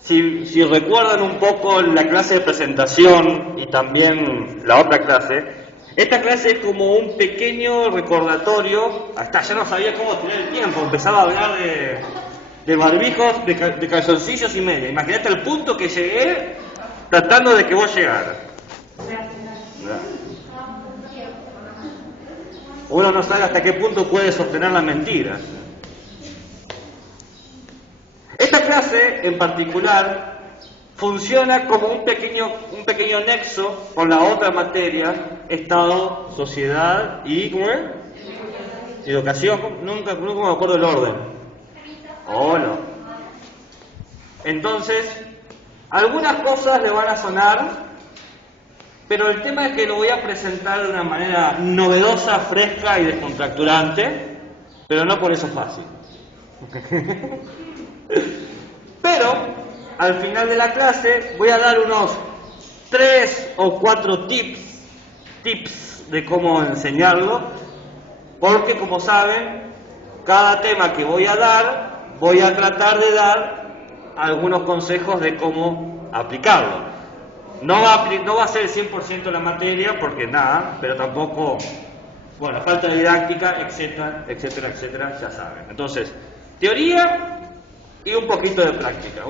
Si recuerdan un poco la clase de presentación y también la otra clase, esta clase es como un pequeño recordatorio. Hasta ya no sabía cómo tener el tiempo, empezaba a hablar de barbijos, de calzoncillos y media. Imagínate el punto que llegué tratando de que vos llegaras. Uno no sabe hasta qué punto puede sostener la mentira. Esta clase en particular funciona como un pequeño nexo con la otra materia, Estado, sociedad y ¿cómo es? Educación. Nunca me acuerdo el orden. ¿O no? Entonces, algunas cosas le van a sonar, pero el tema es que lo voy a presentar de una manera novedosa, fresca y descontracturante, pero no por eso fácil. Pero al final de la clase voy a dar unos 3 o 4 tips de cómo enseñarlo, porque como saben, cada tema que voy a dar, voy a tratar de dar algunos consejos de cómo aplicarlo. No va a ser 100% la materia, porque nada, pero tampoco, bueno, falta de didáctica, etcétera, etcétera, etcétera, ya saben. Entonces, teoría y un poquito de práctica,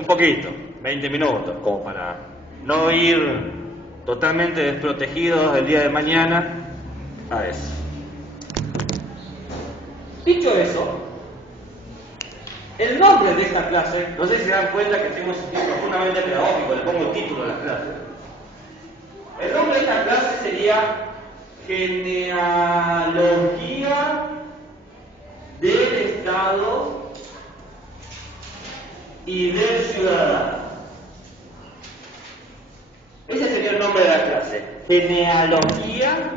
20 minutos, como para no ir totalmente desprotegidos el día de mañana a eso. Dicho eso, el nombre de esta clase, no sé si se dan cuenta que tengo un sentido profundamente pedagógico, le pongo el título a la clase. El nombre de esta clase sería Genealogía del Estado y del Ciudadano. Ese sería el nombre de la clase. Genealogía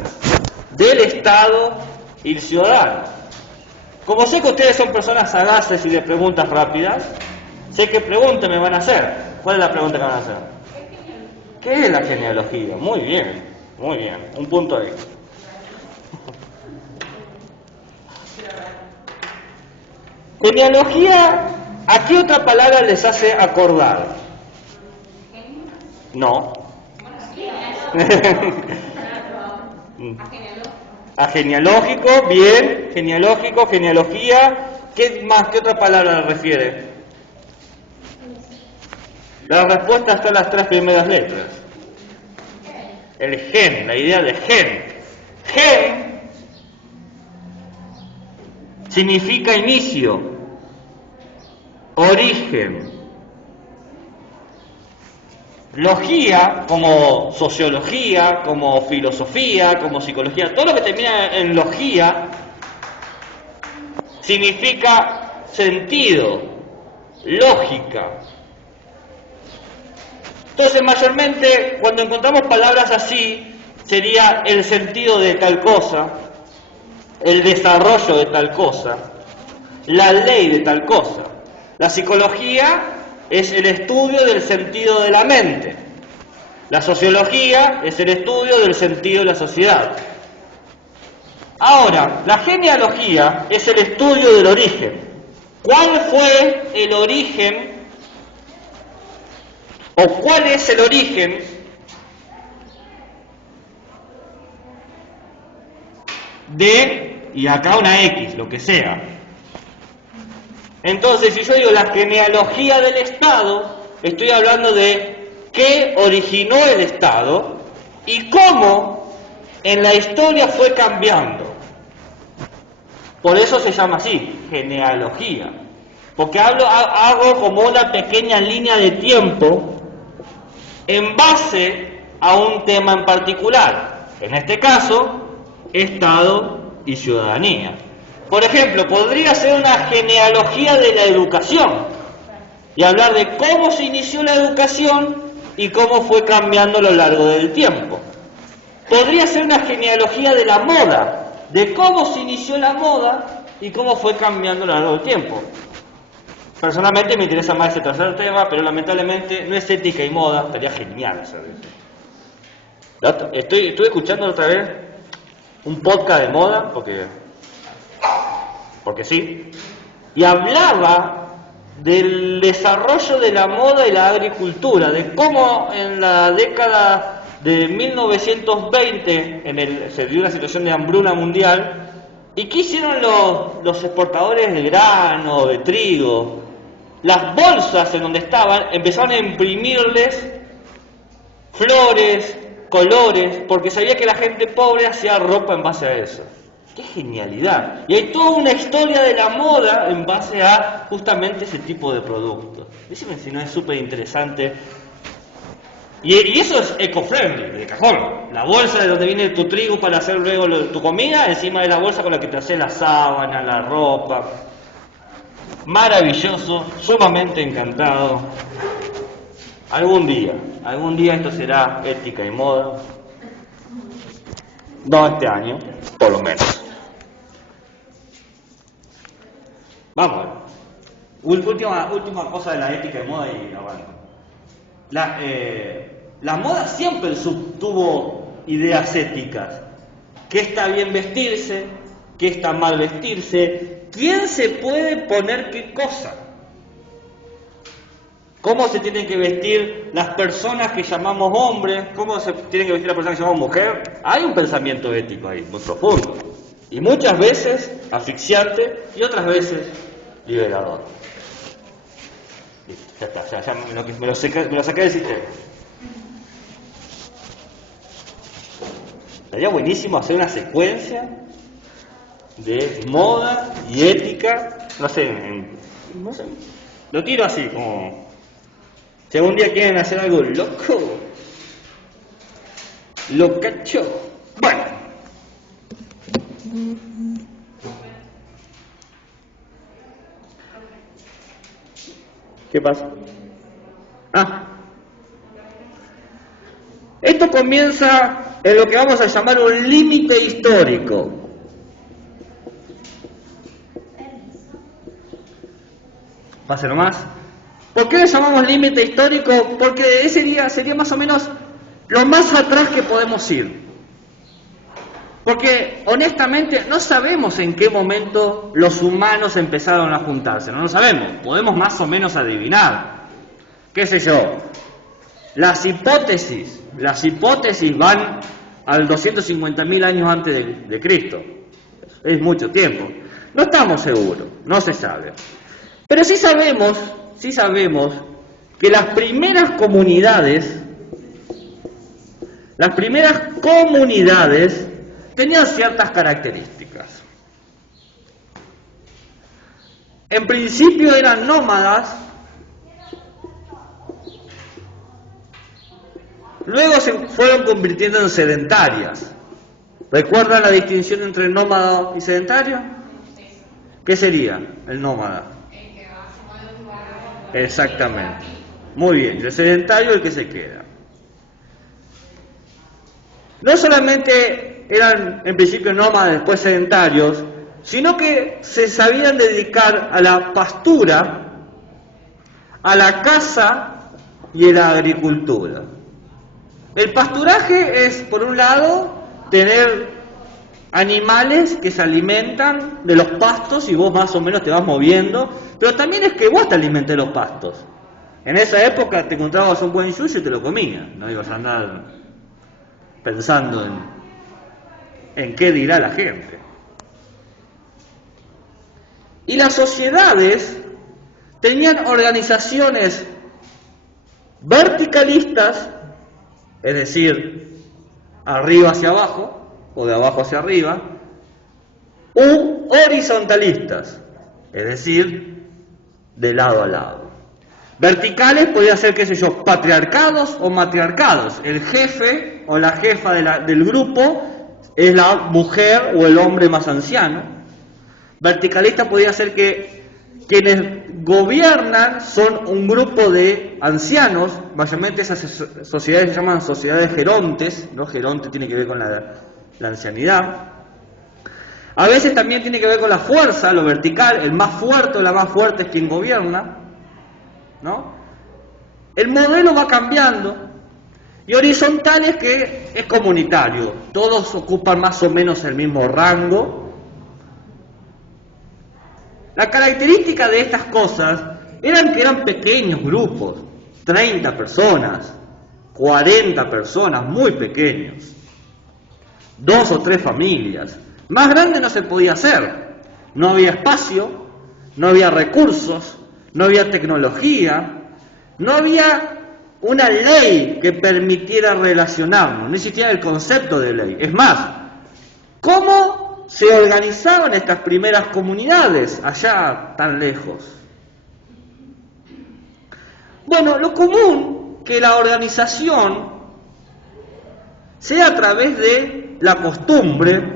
del Estado y el Ciudadano. Como sé que ustedes son personas sagaces y de preguntas rápidas, sé qué preguntas me van a hacer. ¿Cuál es la pregunta que van a hacer? ¿Qué es la genealogía? Muy bien, un punto ahí. Genealogía, ¿a qué otra palabra les hace acordar? No. A genealógico, bien, genealógico, genealogía. ¿Qué más? ¿Qué otra palabra le refiere? La respuesta está en las 3 primeras letras. El gen, la idea de gen. Gen significa inicio, origen. Logía, como sociología, como filosofía, como psicología, todo lo que termina en logía significa sentido, lógica. Entonces, mayormente, cuando encontramos palabras así, sería el sentido de tal cosa, el desarrollo de tal cosa, la ley de tal cosa. La psicología es el estudio del sentido de la mente. La sociología es el estudio del sentido de la sociedad. Ahora, la genealogía es el estudio del origen. ¿Cuál fue el origen? ¿O cuál es el origen de, y acá una X, lo que sea? Entonces, si yo digo la genealogía del Estado, estoy hablando de qué originó el Estado y cómo en la historia fue cambiando. Por eso se llama así, genealogía. Porque hago como una pequeña línea de tiempo en base a un tema en particular, en este caso, Estado y ciudadanía. Por ejemplo, podría ser una genealogía de la educación y hablar de cómo se inició la educación y cómo fue cambiando a lo largo del tiempo. Podría ser una genealogía de la moda, de cómo se inició la moda y cómo fue cambiando a lo largo del tiempo. Personalmente me interesa más ese tercer tema, pero lamentablemente no es ética y moda, estaría genial hacer eso. Estuve escuchando otra vez un podcast de moda, porque sí, y hablaba del desarrollo de la moda y la agricultura, de cómo en la década de 1920 se dio una situación de hambruna mundial. ¿Y qué hicieron los exportadores de grano, de trigo? Las bolsas en donde estaban empezaron a imprimirles flores, colores, porque sabía que la gente pobre hacía ropa en base a eso. ¡Qué genialidad! Y hay toda una historia de la moda en base a justamente ese tipo de productos. Dígame si no es súper interesante. Y eso es eco-friendly, de cajón. La bolsa de donde viene tu trigo para hacer luego tu comida, encima de la bolsa con la que te haces la sábana, la ropa. Maravilloso, sumamente encantado. Algún día esto será ética y moda. No este año, por lo menos. Vamos. Última cosa de la ética y moda y avanzo. La moda siempre tuvo ideas éticas. ¿Qué está bien vestirse? ¿Qué está mal vestirse? ¿Quién se puede poner qué cosa? ¿Cómo se tienen que vestir las personas que llamamos hombres? ¿Cómo se tienen que vestir las personas que llamamos mujer? Hay un pensamiento ético ahí, muy profundo. Y muchas veces asfixiante y otras veces liberador. Ya está, ya me lo saqué del sistema. Estaría buenísimo hacer una secuencia de moda y ética, no sé, lo tiro así, como si algún día quieren hacer algo loco, locacho. Bueno, ¿qué pasa? Esto comienza en lo que vamos a llamar un límite histórico. Pase nomás. ¿Por qué le llamamos límite histórico? Porque ese día sería más o menos lo más atrás que podemos ir. Porque honestamente no sabemos en qué momento los humanos empezaron a juntarse, no lo sabemos, podemos más o menos adivinar. ¿Qué sé yo? Las hipótesis van al 250.000 años antes de Cristo. Es mucho tiempo. No estamos seguros, no se sabe. Pero sí sabemos que las primeras comunidades tenían ciertas características. En principio eran nómadas, luego se fueron convirtiendo en sedentarias. ¿Recuerdan la distinción entre nómada y sedentario? ¿Qué sería el nómada? Exactamente. Muy bien, el sedentario el que se queda. No solamente eran en principio nómadas, después sedentarios, sino que se sabían dedicar a la pastura, a la caza y a la agricultura. El pasturaje es, por un lado, tener animales que se alimentan de los pastos y vos más o menos te vas moviendo, pero también es que vos te alimentes de los pastos. En esa época te encontrabas un buen yuyo y te lo comías, no ibas a andar pensando en qué dirá la gente. Y las sociedades tenían organizaciones verticalistas, es decir, arriba hacia abajo, o de abajo hacia arriba, u horizontalistas, es decir, de lado a lado. Verticales podía ser, qué sé yo, patriarcados o matriarcados. El jefe o la jefa del grupo es la mujer o el hombre más anciano. Verticalista podía ser que quienes gobiernan son un grupo de ancianos, mayormente esas sociedades se llaman sociedades gerontes, ¿no? Geronte tiene que ver con la ancianidad. A veces también tiene que ver con la fuerza, lo vertical, el más fuerte o la más fuerte es quien gobierna, ¿no? El modelo va cambiando. Y horizontal es que es comunitario, todos ocupan más o menos el mismo rango. La característica de estas cosas eran pequeños grupos, 30 personas, 40 personas, muy pequeños, 2 o 3 familias. Más grande no se podía hacer, no había espacio, no había recursos, no había tecnología, no había una ley que permitiera relacionarnos, no existía el concepto de ley. Es más, ¿cómo se organizaban estas primeras comunidades allá tan lejos? Bueno, lo común que la organización sea a través de la costumbre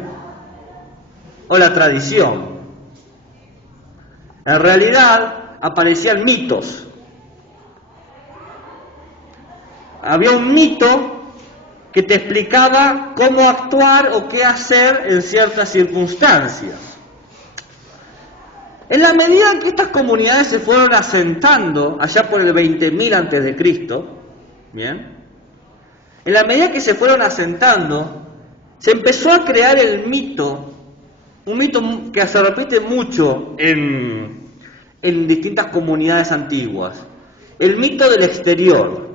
o la tradición. En realidad aparecían mitos. Había un mito que te explicaba cómo actuar o qué hacer en ciertas circunstancias. En la medida en que estas comunidades se fueron asentando allá por el 20.000 antes de Cristo, ¿bien? En la medida que se fueron asentando, se empezó a crear el mito, un mito que se repite mucho en distintas comunidades antiguas, el mito del exterior.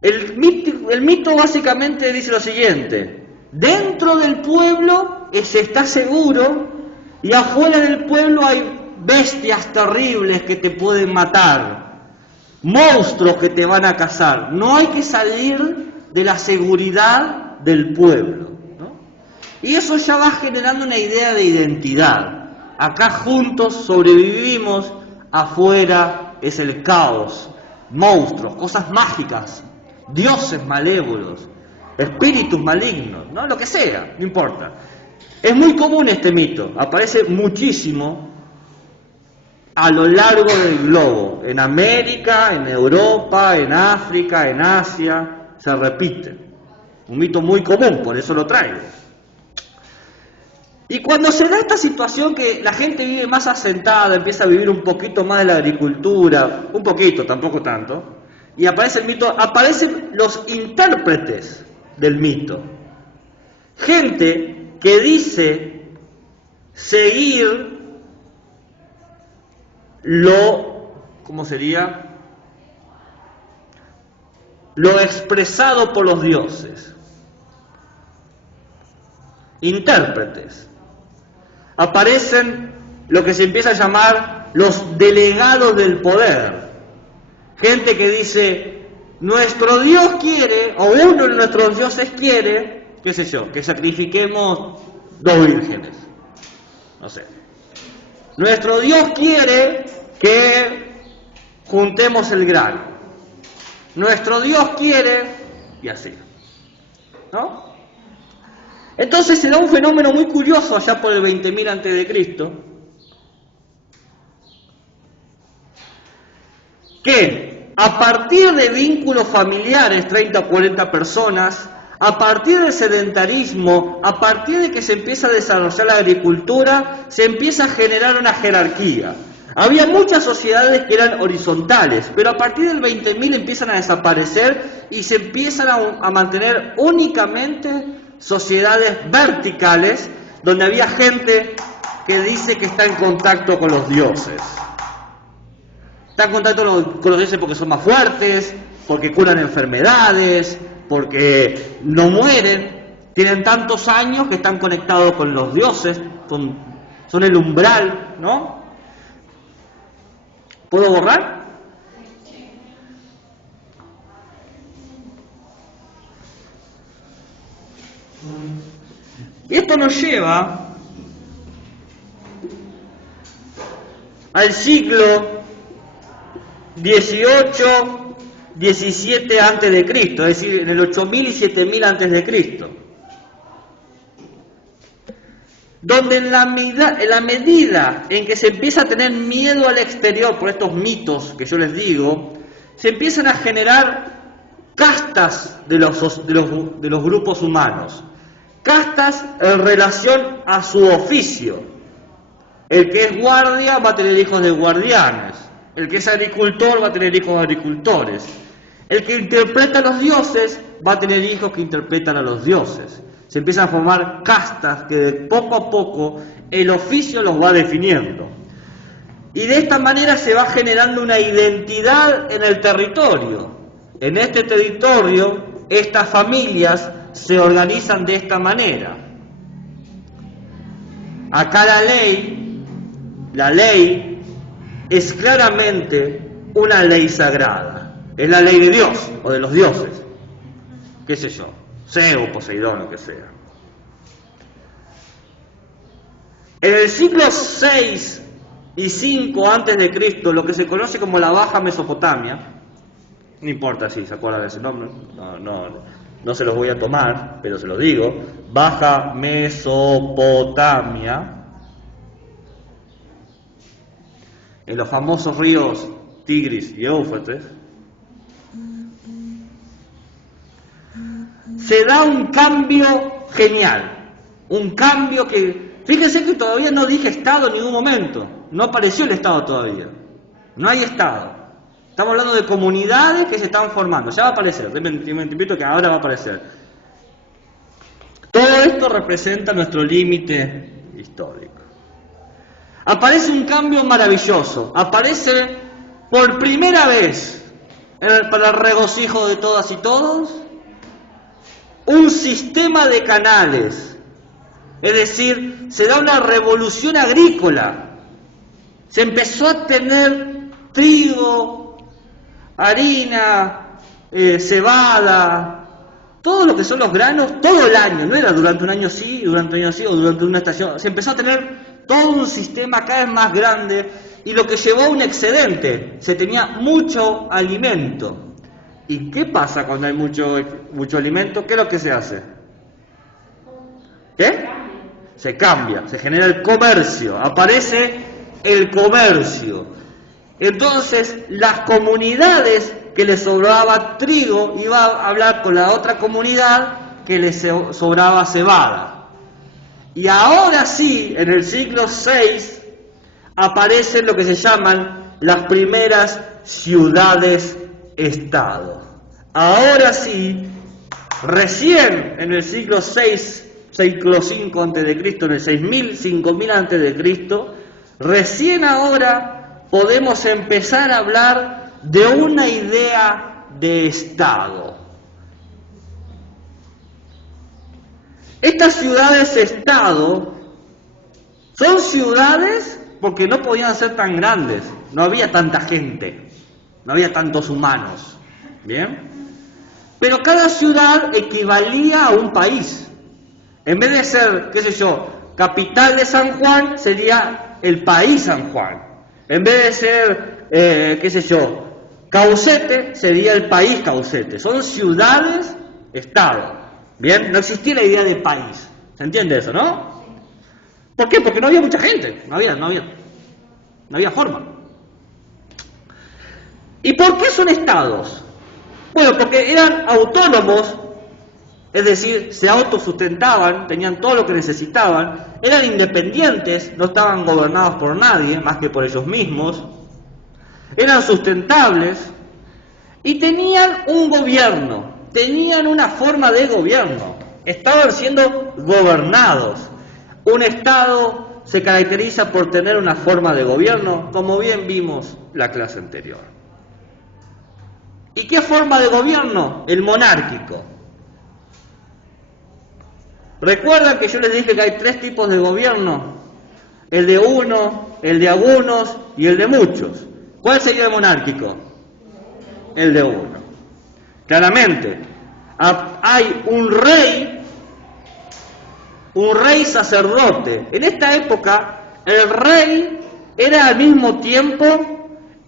El mito básicamente dice lo siguiente: dentro del pueblo se está seguro y afuera del pueblo hay bestias terribles que te pueden matar, monstruos que te van a cazar. No hay que salir de la seguridad del pueblo, ¿no? Y eso ya va generando una idea de identidad. Acá juntos sobrevivimos, afuera es el caos, monstruos, cosas mágicas, dioses malévolos, espíritus malignos, ¿no? Lo que sea, no importa. Es muy común este mito, aparece muchísimo a lo largo del globo, en América, en Europa, en África, en Asia, se repite. Un mito muy común, por eso lo traigo. Y cuando se da esta situación que la gente vive más asentada, empieza a vivir un poquito más de la agricultura, un poquito, tampoco tanto, y aparece el mito, aparecen los intérpretes del mito. Gente que dice seguir ¿cómo sería? Lo expresado por los dioses. Intérpretes. Aparecen lo que se empieza a llamar los delegados del poder. Gente que dice, nuestro Dios quiere, o uno de nuestros dioses quiere, qué sé yo, que sacrifiquemos 2 vírgenes. No sé. Nuestro Dios quiere que juntemos el grano. Nuestro Dios quiere, y así, ¿no? Entonces se da un fenómeno muy curioso allá por el 20.000 antes de Cristo, que a partir de vínculos familiares, 30 o 40 personas, a partir del sedentarismo, a partir de que se empieza a desarrollar la agricultura, se empieza a generar una jerarquía. Había muchas sociedades que eran horizontales, pero a partir del 20.000 empiezan a desaparecer y se empiezan a mantener únicamente sociedades verticales, donde había gente que dice que está en contacto con los dioses. Está en contacto con los dioses porque son más fuertes, porque curan enfermedades, porque no mueren, tienen tantos años que están conectados con los dioses, son el umbral, ¿no? ¿Puedo borrar? Y esto nos lleva al siglo XVIII, XVII antes de Cristo, es decir, en el 8000 y 7000 antes de Cristo, donde en la medida en que se empieza a tener miedo al exterior por estos mitos que yo les digo, se empiezan a generar castas de los grupos humanos, castas en relación a su oficio. El que es guardia va a tener hijos de guardianes, el que es agricultor va a tener hijos de agricultores, el que interpreta a los dioses va a tener hijos que interpretan a los dioses. Se empiezan a formar castas que de poco a poco el oficio los va definiendo. Y de esta manera se va generando una identidad en el territorio. En este territorio, estas familias se organizan de esta manera. Acá la ley es claramente una ley sagrada. Es la ley de Dios o de los dioses. Qué sé yo, Zeus, Poseidón, lo que sea. En el siglo 6 y 5 antes de Cristo, lo que se conoce como la Baja Mesopotamia, no importa si se acuerdan de ese nombre, no se los voy a tomar, pero se los digo, Baja Mesopotamia, en los famosos ríos Tigris y Éufrates, se da un cambio genial, un cambio que, fíjense que todavía no dije Estado en ningún momento, no apareció el Estado todavía, no hay Estado. Estamos hablando de comunidades que se están formando, ya va a aparecer, te invito que ahora va a aparecer. Todo esto representa nuestro límite histórico. Aparece un cambio maravilloso, aparece por primera vez, para el regocijo de todas y todos, un sistema de canales. Es decir, se da una revolución agrícola. Se empezó a tener trigo, harina, cebada, todo lo que son los granos, todo el año. No era durante un año sí, durante un año sí o durante una estación. Se empezó a tener todo un sistema cada vez más grande y lo que llevó a un excedente. Se tenía mucho alimento. ¿Y qué pasa cuando hay mucho alimento? ¿Qué es lo que se hace? ¿Qué? Se cambia, se genera el comercio, aparece el comercio. Entonces, las comunidades que les sobraba trigo, iba a hablar con la otra comunidad que les sobraba cebada. Y ahora sí, en el siglo VI, aparecen lo que se llaman las primeras ciudades-estado. Ahora sí, recién en el siglo VI, siglo V antes de Cristo, en el 6000, 5000 antes de Cristo, recién ahora podemos empezar a hablar de una idea de Estado. Estas ciudades-estado son ciudades porque no podían ser tan grandes, no había tanta gente, no había tantos humanos, ¿bien? Pero cada ciudad equivalía a un país. En vez de ser, qué sé yo, capital de San Juan, sería el país San Juan. En vez de ser, qué sé yo, Caucete, sería el país Caucete. Son ciudades-estado. ¿Bien? No existía la idea de país. ¿Se entiende eso, no? ¿Por qué? Porque no había mucha gente. No había forma. ¿Y por qué son estados? Bueno, porque eran autónomos, es decir, se autosustentaban, tenían todo lo que necesitaban, eran independientes, no estaban gobernados por nadie, más que por ellos mismos, eran sustentables y tenían un gobierno, tenían una forma de gobierno, estaban siendo gobernados. Un estado se caracteriza por tener una forma de gobierno, como bien vimos la clase anterior. ¿Y qué forma de gobierno? El monárquico. ¿Recuerdan que yo les dije que hay 3 tipos de gobierno? El de uno, el de algunos y el de muchos. ¿Cuál sería el monárquico? El de uno. Claramente, hay un rey sacerdote. En esta época, el rey era al mismo tiempo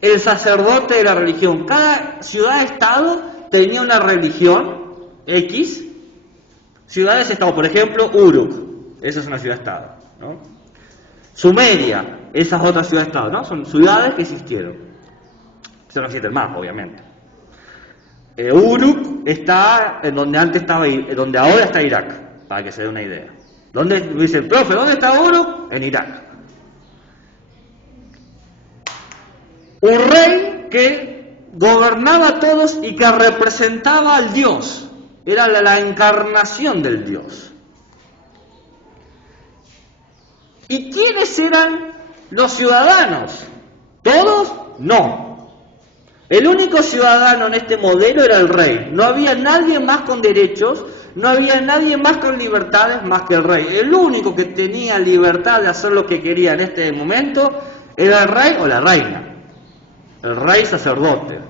el sacerdote de la religión. Cada ciudad-estado tenía una religión X. Ciudades-estado, por ejemplo, Uruk, esa es una ciudad-estado, ¿no? Sumeria, esa es otra ciudad-estado, ¿no? Son ciudades que existieron. Eso no existe más, obviamente. Uruk está en donde antes estaba, donde ahora está Irak, para que se dé una idea. ¿Dónde dice el profe? ¿Dónde está Uruk? En Irak. Un rey que gobernaba a todos y que representaba al Dios. Era la encarnación del Dios. ¿Y quiénes eran los ciudadanos? ¿Todos? No. El único ciudadano en este modelo era el rey. No había nadie más con derechos, no había nadie más con libertades más que el rey. El único que tenía libertad de hacer lo que quería en este momento era el rey o la reina. El rey sacerdote.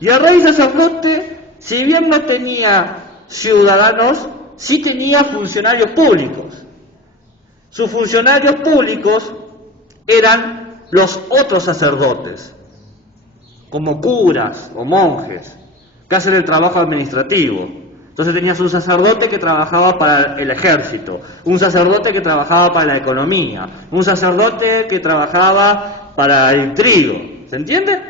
Y el rey sacerdote, si bien no tenía ciudadanos, sí tenía funcionarios públicos. Sus funcionarios públicos eran los otros sacerdotes, como curas o monjes, que hacen el trabajo administrativo. Entonces tenías un sacerdote que trabajaba para el ejército, un sacerdote que trabajaba para la economía, un sacerdote que trabajaba para el trigo. ¿Se entiende?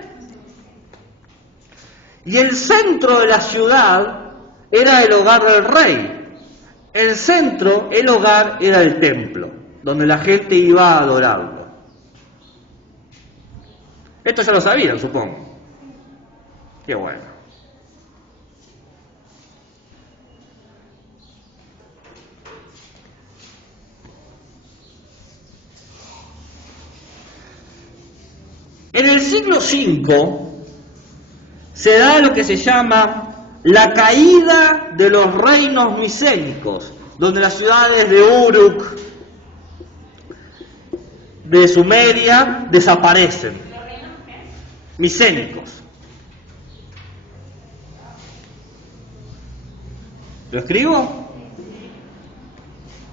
Y el centro de la ciudad era el hogar del rey. El centro, el hogar, era el templo, donde la gente iba a adorarlo. Esto ya lo sabían, supongo. Qué bueno. En el siglo V se da lo que se llama la caída de los reinos micénicos, donde las ciudades de Uruk, de Sumeria, desaparecen. Micénicos. ¿Lo escribo?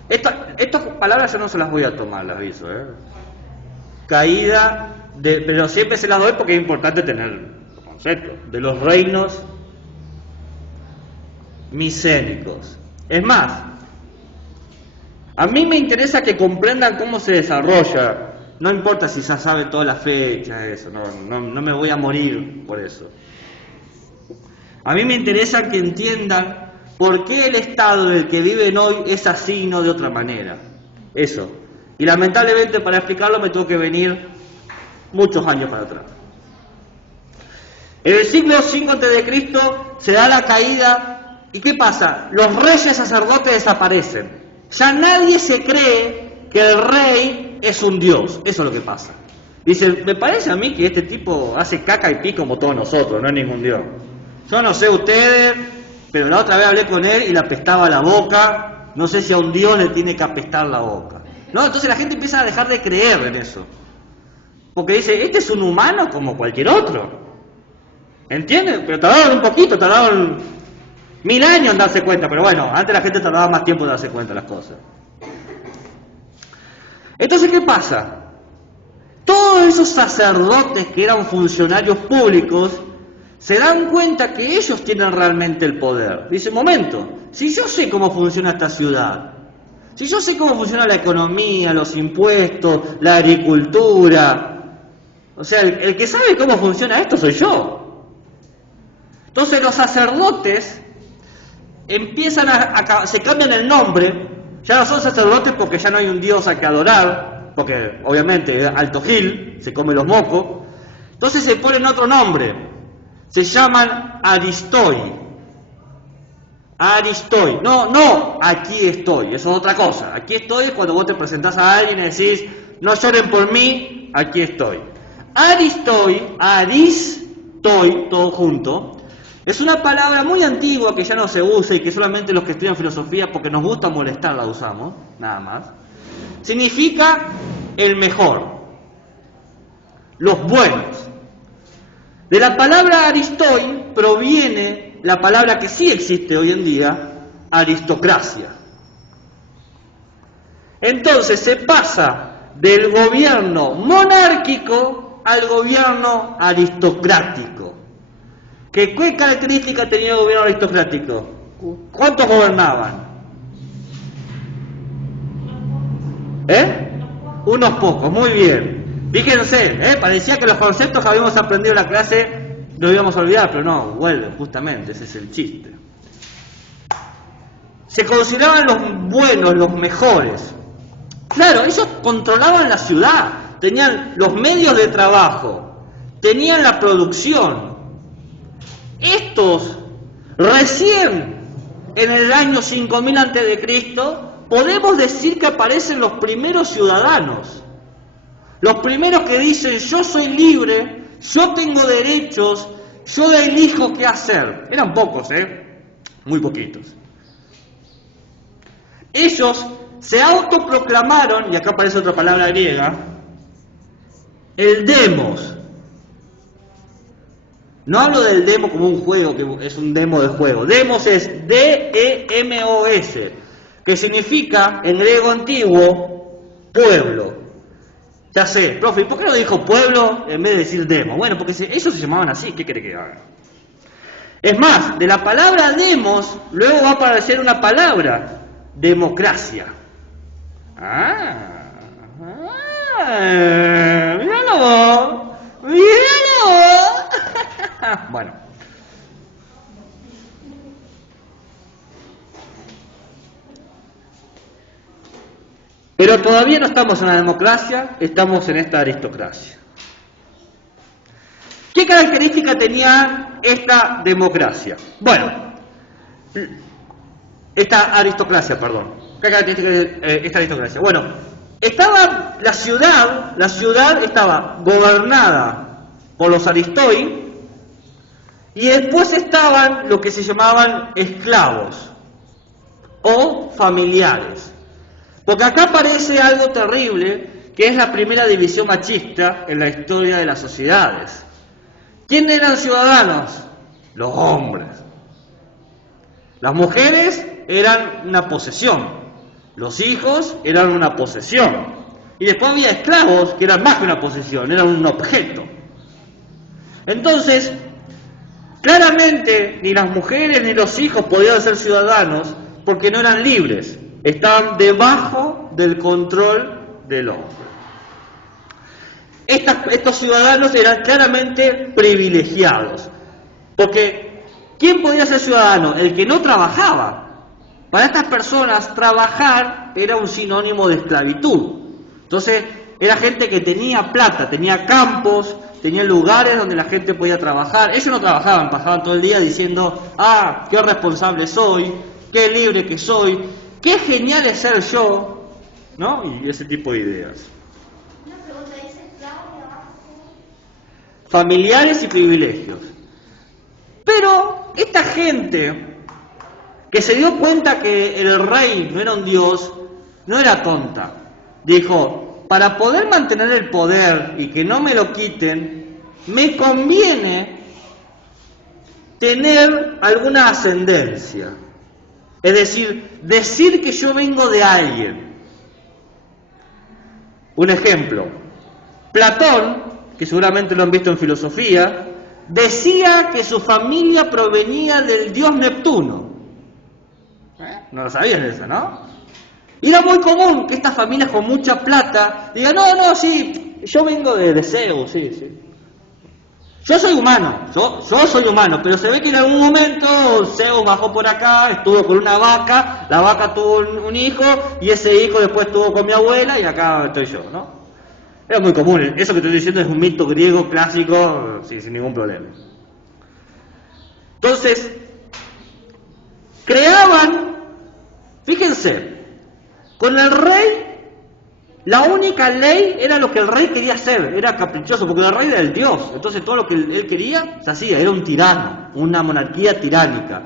Estas palabras yo no se las voy a tomar, las aviso. Caída de... Pero siempre se las doy porque es importante tener el concepto de los reinos micénicos. Es más, a mí me interesa que comprendan cómo se desarrolla. No importa si ya saben todas las fechas, eso, no me voy a morir por eso. A mí me interesa que entiendan por qué el estado en el que viven hoy es así y no de otra manera. Eso. Y lamentablemente para explicarlo me tuvo que venir muchos años para atrás. En el siglo V a.C. se da la caída. ¿Y qué pasa? Los reyes sacerdotes desaparecen. Ya nadie se cree que el rey es un dios. Eso es lo que pasa. Dice, me parece a mí que este tipo hace caca y pis como todos nosotros, no es ningún dios. Yo no sé ustedes, pero la otra vez hablé con él y le apestaba la boca. No sé si a un dios le tiene que apestar la boca. No, entonces la gente empieza a dejar de creer en eso. Porque dice, este es un humano como cualquier otro. ¿Entienden? Pero tardaron un poquito, tardaron 1000 años en darse cuenta. Pero bueno, antes la gente tardaba más tiempo en darse cuenta de las cosas. Entonces, ¿qué pasa? Todos esos sacerdotes que eran funcionarios públicos se dan cuenta que ellos tienen realmente el poder. Dicen, momento, si yo sé cómo funciona esta ciudad, si yo sé cómo funciona la economía, los impuestos, la agricultura, o sea, el que sabe cómo funciona esto soy yo. Entonces los sacerdotes empiezan se cambian el nombre, ya no son sacerdotes porque ya no hay un dios a que adorar, porque obviamente Alto Gil se come los mocos, entonces se ponen otro nombre, se llaman Aristoi. Aristoi, no, aquí estoy, eso es otra cosa. Aquí estoy es cuando vos te presentás a alguien y decís, no lloren por mí, aquí estoy. Aristoi, todo junto, es una palabra muy antigua que ya no se usa y que solamente los que estudian filosofía, porque nos gusta molestar, la usamos, nada más. Significa el mejor, los buenos. De la palabra Aristoi proviene la palabra que sí existe hoy en día, aristocracia. Entonces se pasa del gobierno monárquico al gobierno aristocrático. ¿Qué característica tenía el gobierno aristocrático? ¿Cuántos gobernaban? Unos pocos, muy bien. Fíjense, parecía que los conceptos que habíamos aprendido en la clase nos íbamos a olvidar, pero no, vuelve, justamente, ese es el chiste. Se consideraban los buenos, los mejores. Claro, ellos controlaban la ciudad, tenían los medios de trabajo, tenían la producción. Estos, recién en el año 5000 a.C., podemos decir que aparecen los primeros ciudadanos. Los primeros que dicen yo soy libre, yo tengo derechos, yo elijo qué hacer. Eran pocos, muy poquitos. Ellos se autoproclamaron, y acá aparece otra palabra griega, el demos. No hablo del demo como un juego, que es un demo de juego. Demos es D-E-M-O-S, que significa, en griego antiguo, pueblo. Ya sé, profe, ¿y por qué no dijo pueblo en vez de decir demo? Bueno, porque ellos se llamaban así, ¿qué quiere que haga? Es más, de la palabra demos, luego va a aparecer una palabra, democracia. Míralo, míralo. Bueno. Pero todavía no estamos en la democracia, estamos en esta aristocracia. ¿Qué característica tenía esta democracia? Bueno, esta aristocracia, perdón. ¿Qué característica de esta aristocracia? Bueno, estaba la ciudad estaba gobernada por los aristoi, y después estaban lo que se llamaban esclavos o familiares. Porque acá aparece algo terrible, que es la primera división machista en la historia de las sociedades. ¿Quiénes eran ciudadanos? Los hombres. Las mujeres eran una posesión. Los hijos eran una posesión. Y después había esclavos que eran más que una posesión, eran un objeto. Entonces, claramente ni las mujeres ni los hijos podían ser ciudadanos porque no eran libres. Estaban debajo del control del hombre. Estos ciudadanos eran claramente privilegiados. Porque, ¿quién podía ser ciudadano? El que no trabajaba. Para estas personas, trabajar era un sinónimo de esclavitud. Entonces, era gente que tenía plata, tenía campos, tenía lugares donde la gente podía trabajar. Ellos no trabajaban, pasaban todo el día diciendo, qué responsable soy, qué libre que soy, qué genial es ser yo, ¿no? Y ese tipo de ideas. Una pregunta, ¿dice esclavo y abajo? Familiares y privilegios. Pero esta gente que se dio cuenta que el rey no era un dios, no era tonta. Dijo, para poder mantener el poder y que no me lo quiten, me conviene tener alguna ascendencia. Es decir que yo vengo de alguien. Un ejemplo, Platón, que seguramente lo han visto en filosofía, decía que su familia provenía del dios Neptuno. No lo sabían eso, ¿no? Y era muy común que estas familias con mucha plata digan, no, sí, yo vengo de Zeus, sí. Yo soy humano, yo soy humano, pero se ve que en algún momento Zeus bajó por acá, estuvo con una vaca, la vaca tuvo un hijo, y ese hijo después estuvo con mi abuela, y acá estoy yo, ¿no? Era muy común, eso que te estoy diciendo es un mito griego clásico, sí, sin ningún problema. Entonces, creaban, fíjense, con el rey, la única ley era lo que el rey quería hacer, era caprichoso, porque el rey era el dios, entonces todo lo que él quería se hacía, era un tirano, una monarquía tiránica.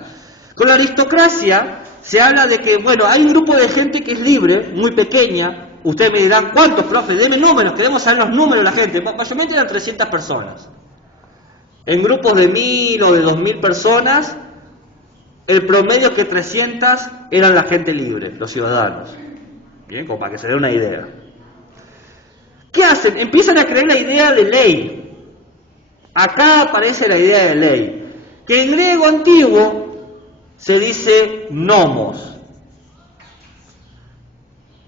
Con la aristocracia se habla de que, bueno, hay un grupo de gente que es libre, muy pequeña, ustedes me dirán, ¿cuántos, profe? Deme números, queremos saber los números de la gente, mayormente eran 300 personas. En grupos de 1000 o de 2000 personas, el promedio que 300 eran la gente libre, los ciudadanos. Bien, como para que se dé una idea. ¿Qué hacen? Empiezan a creer la idea de ley. Acá aparece la idea de ley, que en griego antiguo se dice nomos.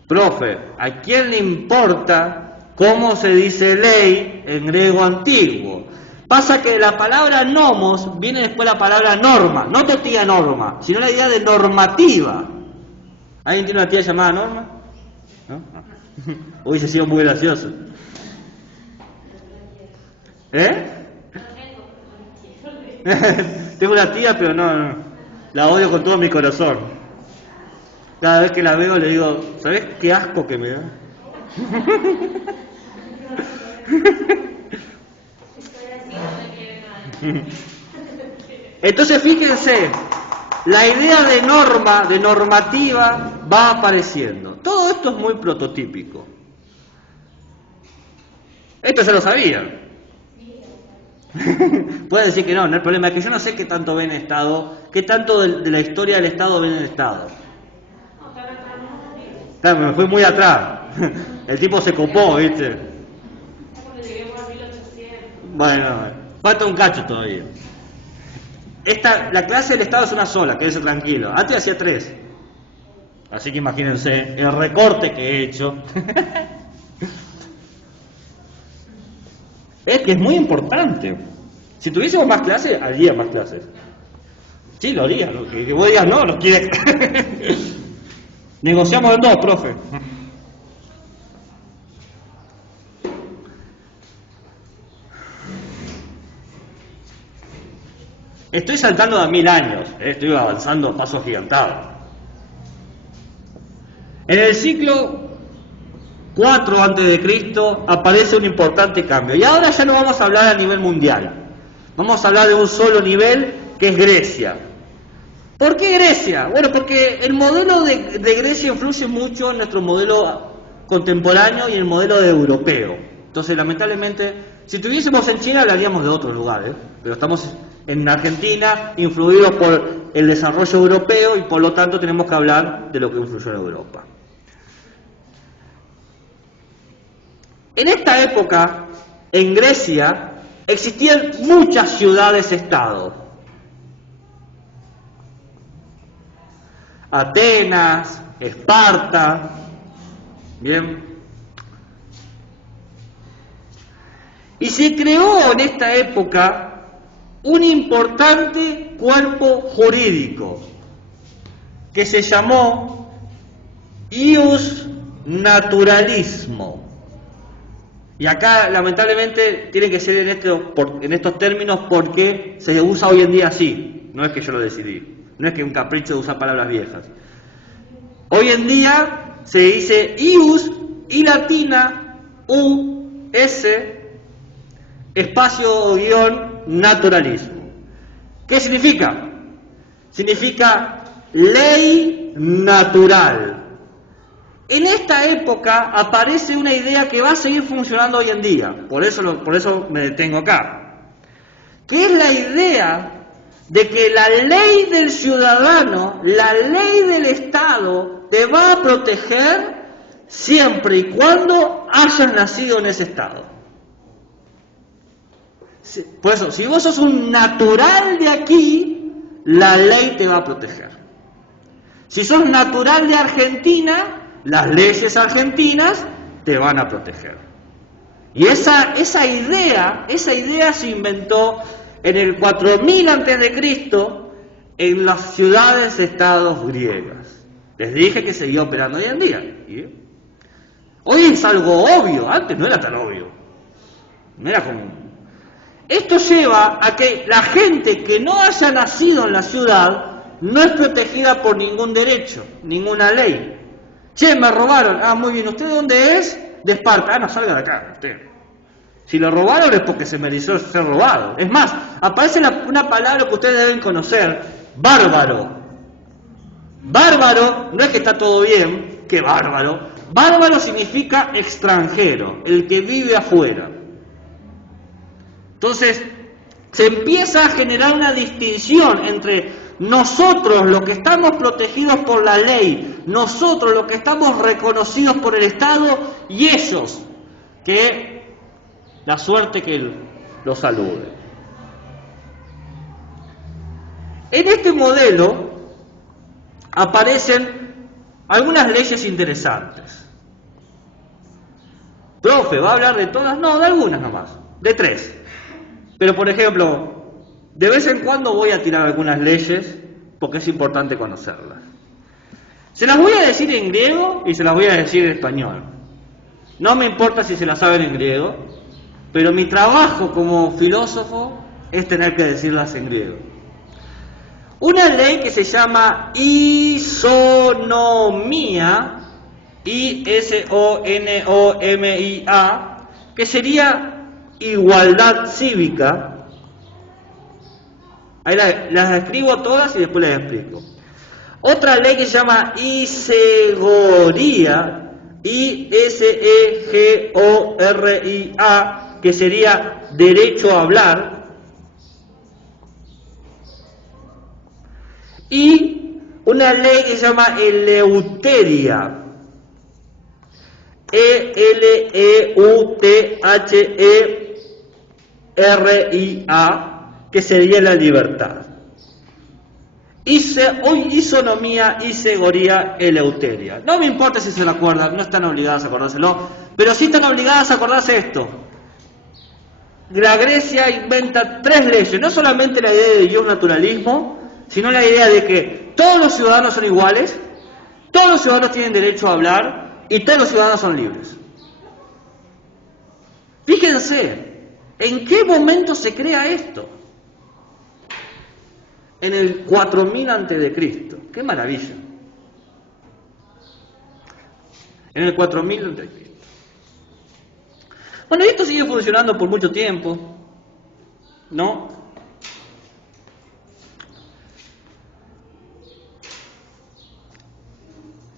Profe, ¿a quién le importa cómo se dice ley en griego antiguo? Pasa que de la palabra nomos viene después la palabra norma, no tu tía Norma, sino la idea de normativa. ¿Alguien tiene una tía llamada Norma? ¿No? Hubiese sido muy gracioso. Tengo una tía, pero no, la odio con todo mi corazón. Cada vez que la veo le digo, ¿sabes qué asco que me da? Entonces fíjense, la idea de norma, de normativa, va apareciendo. Todo esto es muy prototípico. Esto ya lo sabían. Puede decir que no, no hay problema, es que yo no sé qué tanto ven Estado, qué tanto de la historia del Estado ven el Estado. Claro, me fui muy atrás. El tipo se copó, ¿viste? Bueno, falta un cacho todavía. La clase del Estado es una sola, quédese tranquilo. Antes hacía 3. Así que imagínense el recorte que he hecho. Es que es muy importante. Si tuviésemos más clases, haría más clases. Sí, lo haría. Que vos digas no, lo quiere. Negociamos de todo, profe. Estoy saltando de 1000 años, estoy avanzando a pasos gigantados. En el siglo 4 a.C. aparece un importante cambio. Y ahora ya no vamos a hablar a nivel mundial. Vamos a hablar de un solo nivel, que es Grecia. ¿Por qué Grecia? Bueno, porque el modelo de Grecia influye mucho en nuestro modelo contemporáneo y en el modelo europeo. Entonces, lamentablemente, si estuviésemos en China hablaríamos de otro lugar, pero estamos en Argentina influidos por el desarrollo europeo y por lo tanto tenemos que hablar de lo que influyó en Europa. En esta época, en Grecia, existían muchas ciudades-estado. Atenas, Esparta, ¿bien? Y se creó en esta época un importante cuerpo jurídico que se llamó ius naturalismo. Y acá, lamentablemente, tiene que ser en estos términos porque se usa hoy en día así. No es que yo lo decidí. No es que un capricho de usar palabras viejas. Hoy en día se dice ius, y latina, s, espacio o guión, naturalismo. ¿Qué significa? Significa ley natural. En esta época aparece una idea que va a seguir funcionando hoy en día, por eso me detengo acá, que es la idea de que la ley del ciudadano, la ley del Estado, te va a proteger siempre y cuando hayas nacido en ese Estado. Por eso, si vos sos un natural de aquí, la ley te va a proteger. Si sos natural de Argentina, las leyes argentinas te van a proteger. Y esa idea se inventó en el 4000 a.C. en las ciudades-estados griegas. Les dije que seguía operando hoy en día. Hoy es algo obvio, antes no era tan obvio. No era común. Esto lleva a que la gente que no haya nacido en la ciudad no es protegida por ningún derecho, ninguna ley. Che, me robaron. Ah, muy bien. ¿Usted de dónde es? De Esparta. Ah, no, salga de acá, usted. Si lo robaron es porque se mereció ser robado. Es más, aparece una palabra que ustedes deben conocer. Bárbaro. Bárbaro, no es que está todo bien, que bárbaro. Bárbaro significa extranjero, el que vive afuera. Entonces, se empieza a generar una distinción entre nosotros, los que estamos protegidos por la ley, nosotros, los que estamos reconocidos por el Estado, y ellos, que la suerte que los salude. En este modelo aparecen algunas leyes interesantes. Profe, ¿va a hablar de todas? No, de algunas nomás, de 3. Pero, por ejemplo, de vez en cuando voy a tirar algunas leyes porque es importante conocerlas. Se las voy a decir en griego y se las voy a decir en español. No me importa si se las saben en griego, pero mi trabajo como filósofo es tener que decirlas en griego. Una ley que se llama isonomía, isonomia, que sería igualdad cívica. Ahí las escribo todas y después las explico. Otra ley que se llama isegoría, I-S-E-G-O-R-I-A, que sería derecho a hablar. Y una ley que se llama eleuteria, E-L-E-U-T-H-E-R-I-A, que sería la libertad. Isonomía, isegoría, eleuteria. No me importa si se lo acuerdan, no están obligadas a acordárselo, pero sí están obligadas a acordarse esto. La Grecia inventa 3 leyes, no solamente la idea de un naturalismo, sino la idea de que todos los ciudadanos son iguales, todos los ciudadanos tienen derecho a hablar y todos los ciudadanos son libres. Fíjense, ¿en qué momento se crea esto? En el 4000 a.C. ¡Qué maravilla! En el 4000 a.C. Bueno, esto sigue funcionando por mucho tiempo, ¿no?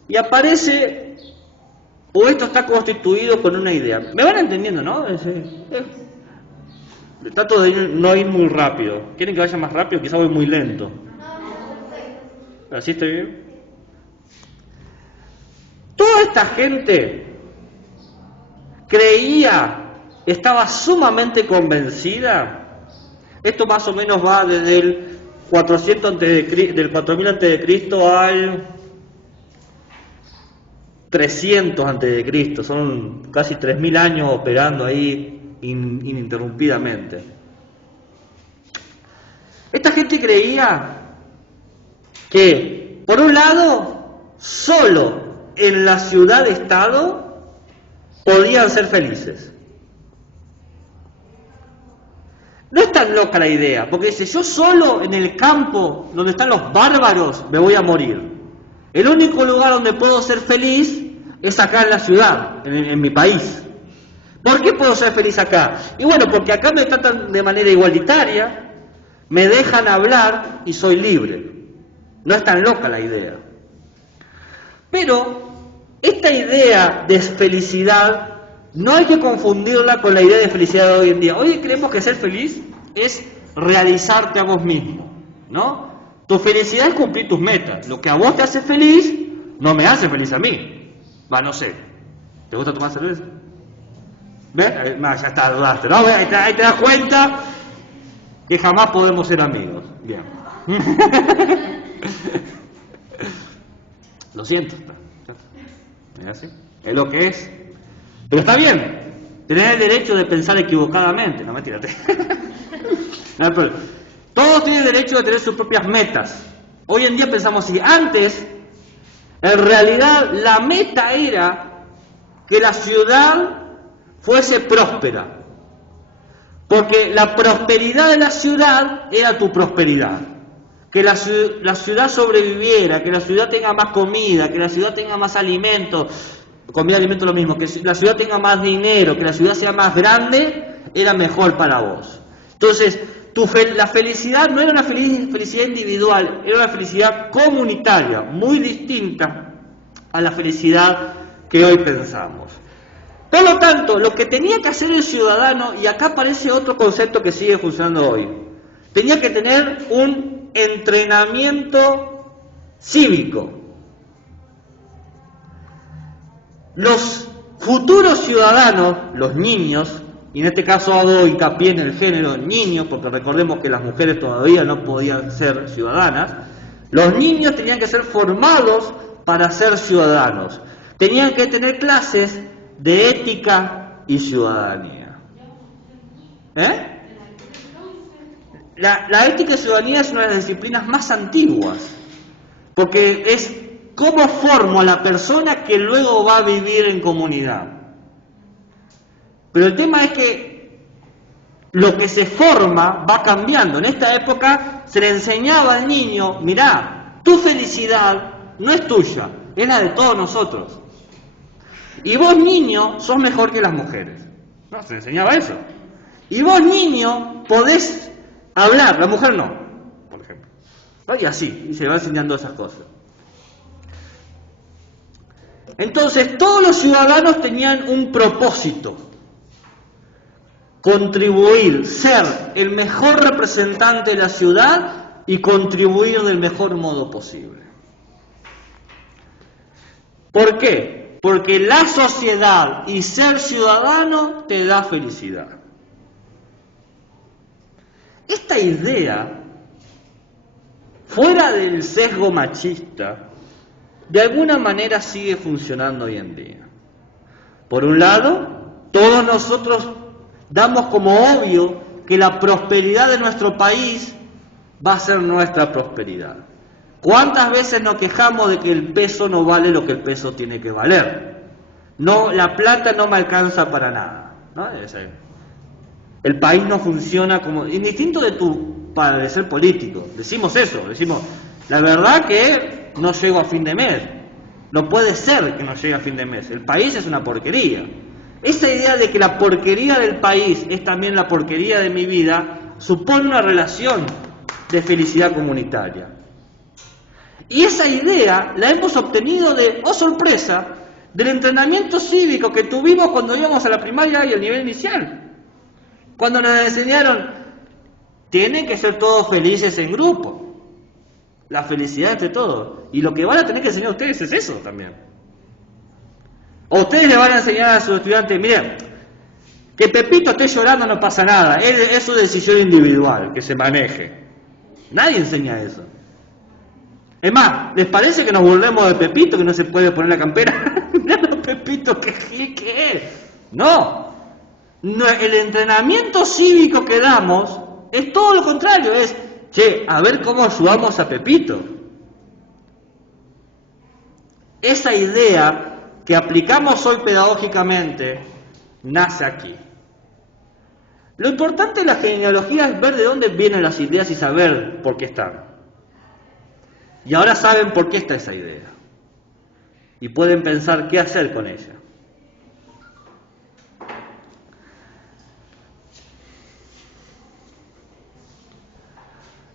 Y aparece, o esto está constituido con una idea. ¿Me van entendiendo, no? Trato de no ir muy rápido. ¿Quieren que vaya más rápido? Quizá voy muy lento. ¿Así estoy bien? Toda esta gente creía, estaba sumamente convencida. Esto más o menos va desde el 400 del 4000 a.C. al 300 a.C. Son casi 3000 años operando ahí ininterrumpidamente. Esta gente creía que, por un lado, solo en la ciudad-estado podían ser felices. No es tan loca la idea, porque dice, yo solo en el campo donde están los bárbaros me voy a morir. El único lugar donde puedo ser feliz es acá en la ciudad, en mi país. ¿Por qué puedo ser feliz acá? Y bueno, porque acá me tratan de manera igualitaria, me dejan hablar y soy libre. No es tan loca la idea. Pero esta idea de felicidad no hay que confundirla con la idea de felicidad de hoy en día. Hoy creemos que ser feliz es realizarte a vos mismo, ¿no? Tu felicidad es cumplir tus metas. Lo que a vos te hace feliz no me hace feliz a mí. Va, no sé. ¿Te gusta tomar cerveza? ¿Ves? Ya está, dudaste, ¿no? Ahí te das cuenta que jamás podemos ser amigos. Bien. Lo siento. ¿Es así? Es lo que es. Pero está bien. Tenés el derecho de pensar equivocadamente. No, mentira. No, pero todos tienen derecho de tener sus propias metas. Hoy en día pensamos así. Antes, en realidad, la meta era que la ciudad fuese próspera, porque la prosperidad de la ciudad era tu prosperidad, que la ciudad sobreviviera, que la ciudad tenga más comida, que la ciudad tenga más alimentos, comida, alimento lo mismo, que la ciudad tenga más dinero, que la ciudad sea más grande, era mejor para vos. Entonces, la felicidad no era una felicidad individual, era una felicidad comunitaria, muy distinta a la felicidad que hoy pensamos. Por lo tanto, lo que tenía que hacer el ciudadano, y acá aparece otro concepto que sigue funcionando hoy, tenía que tener un entrenamiento cívico. Los futuros ciudadanos, los niños, y en este caso hago hincapié en el género niños, porque recordemos que las mujeres todavía no podían ser ciudadanas, los niños tenían que ser formados para ser ciudadanos, tenían que tener clases de ética y ciudadanía. La ética y ciudadanía es una de las disciplinas más antiguas, porque es cómo formo a la persona que luego va a vivir en comunidad. Pero el tema es que lo que se forma va cambiando. En esta época se le enseñaba al niño, mirá, tu felicidad no es tuya, es la de todos nosotros. Y vos, niño, sos mejor que las mujeres. No, se enseñaba eso. Y vos, niño, podés hablar, la mujer no, por ejemplo. Y así, y se va enseñando esas cosas. Entonces, todos los ciudadanos tenían un propósito: contribuir, ser el mejor representante de la ciudad y contribuir del mejor modo posible. ¿Por qué? Porque la sociedad y ser ciudadano te da felicidad. Esta idea, fuera del sesgo machista, de alguna manera sigue funcionando hoy en día. Por un lado, todos nosotros damos como obvio que la prosperidad de nuestro país va a ser nuestra prosperidad. ¿Cuántas veces nos quejamos de que el peso no vale lo que el peso tiene que valer? No, la plata no me alcanza para nada, ¿no? El país no funciona como... Indistinto de ser político, decimos eso, decimos, la verdad que no llego a fin de mes. No puede ser que no llegue a fin de mes. El país es una porquería. Esa idea de que la porquería del país es también la porquería de mi vida supone una relación de felicidad comunitaria. Y esa idea la hemos obtenido de, oh sorpresa, del entrenamiento cívico que tuvimos cuando íbamos a la primaria y al nivel inicial. Cuando nos enseñaron, tienen que ser todos felices en grupo. La felicidad entre todos. Y lo que van a tener que enseñar a ustedes es eso también. O ustedes le van a enseñar a sus estudiantes, miren, que Pepito esté llorando no pasa nada, es su decisión individual, que se maneje. Nadie enseña eso. Es más, ¿les parece que nos burlemos de Pepito, que no se puede poner la campera? Mirá, Pepito, ¿qué es? No. El entrenamiento cívico que damos es todo lo contrario, es, che, a ver cómo ayudamos a Pepito. Esa idea que aplicamos hoy pedagógicamente nace aquí. Lo importante de la genealogía es ver de dónde vienen las ideas y saber por qué están. Y ahora saben por qué está esa idea. Y pueden pensar qué hacer con ella.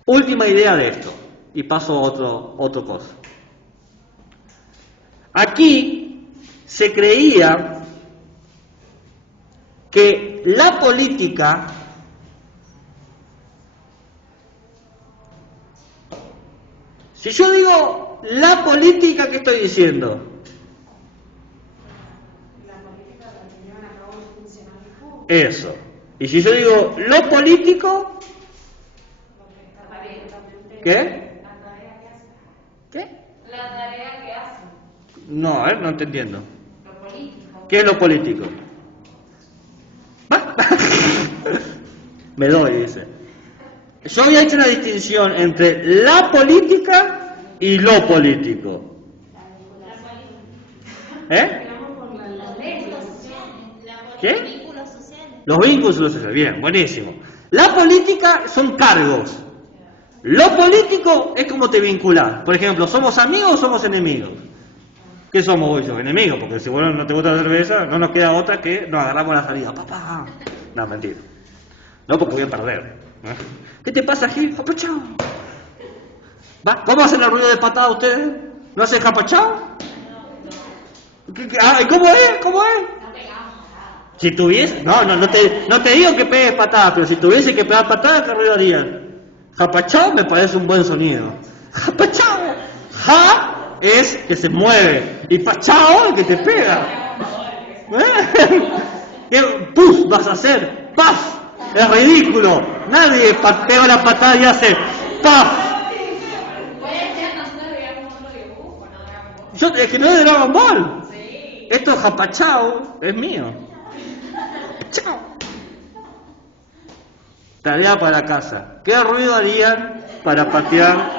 Última idea de esto. Y paso a otro cosa. Aquí se creía que la política si yo digo la política, ¿qué estoy diciendo? La política la llevan a cabo los funcionarios. Eso. Y si yo digo lo político, ¿qué? La tarea que hacen. ¿Qué? La tarea que hacen. No, no te entiendo. Lo político. ¿Qué es lo político? Me doy, dice. Yo había hecho una distinción entre la política y lo político. ¿Eh? ¿Qué? Los vínculos sociales. Bien, buenísimo. La política son cargos. Lo político es cómo te vinculás. Por ejemplo, ¿somos amigos o somos enemigos? ¿Qué somos hoy? Yo, enemigos, porque si vos no te gusta la cerveza, no nos queda otra que nos agarramos la salida. ¡Papá! No, mentira. No, porque voy a perder. ¿Qué te pasa, Gil? ¡Japachao! ¿Va? ¿Cómo hacen el ruido de patada ustedes? ¿No hacen japachao? ¿Cómo es? ¿Cómo es? Si tuviese... No te digo que pegues patadas, pero si tuviese que pegar patadas, ¿qué ruido harías? Japachao me parece un buen sonido. ¡Japachao! Ja es que se mueve. Y pachao es que te pega. ¿Qué puf vas a hacer? ¡Paf! Es ridículo. Nadie pega la patada y hace ¡paf! Es que no es de Dragon Ball. Sí. Esto es japachao, es mío. Chao. Tarea para casa. ¿Qué ruido harían para patear?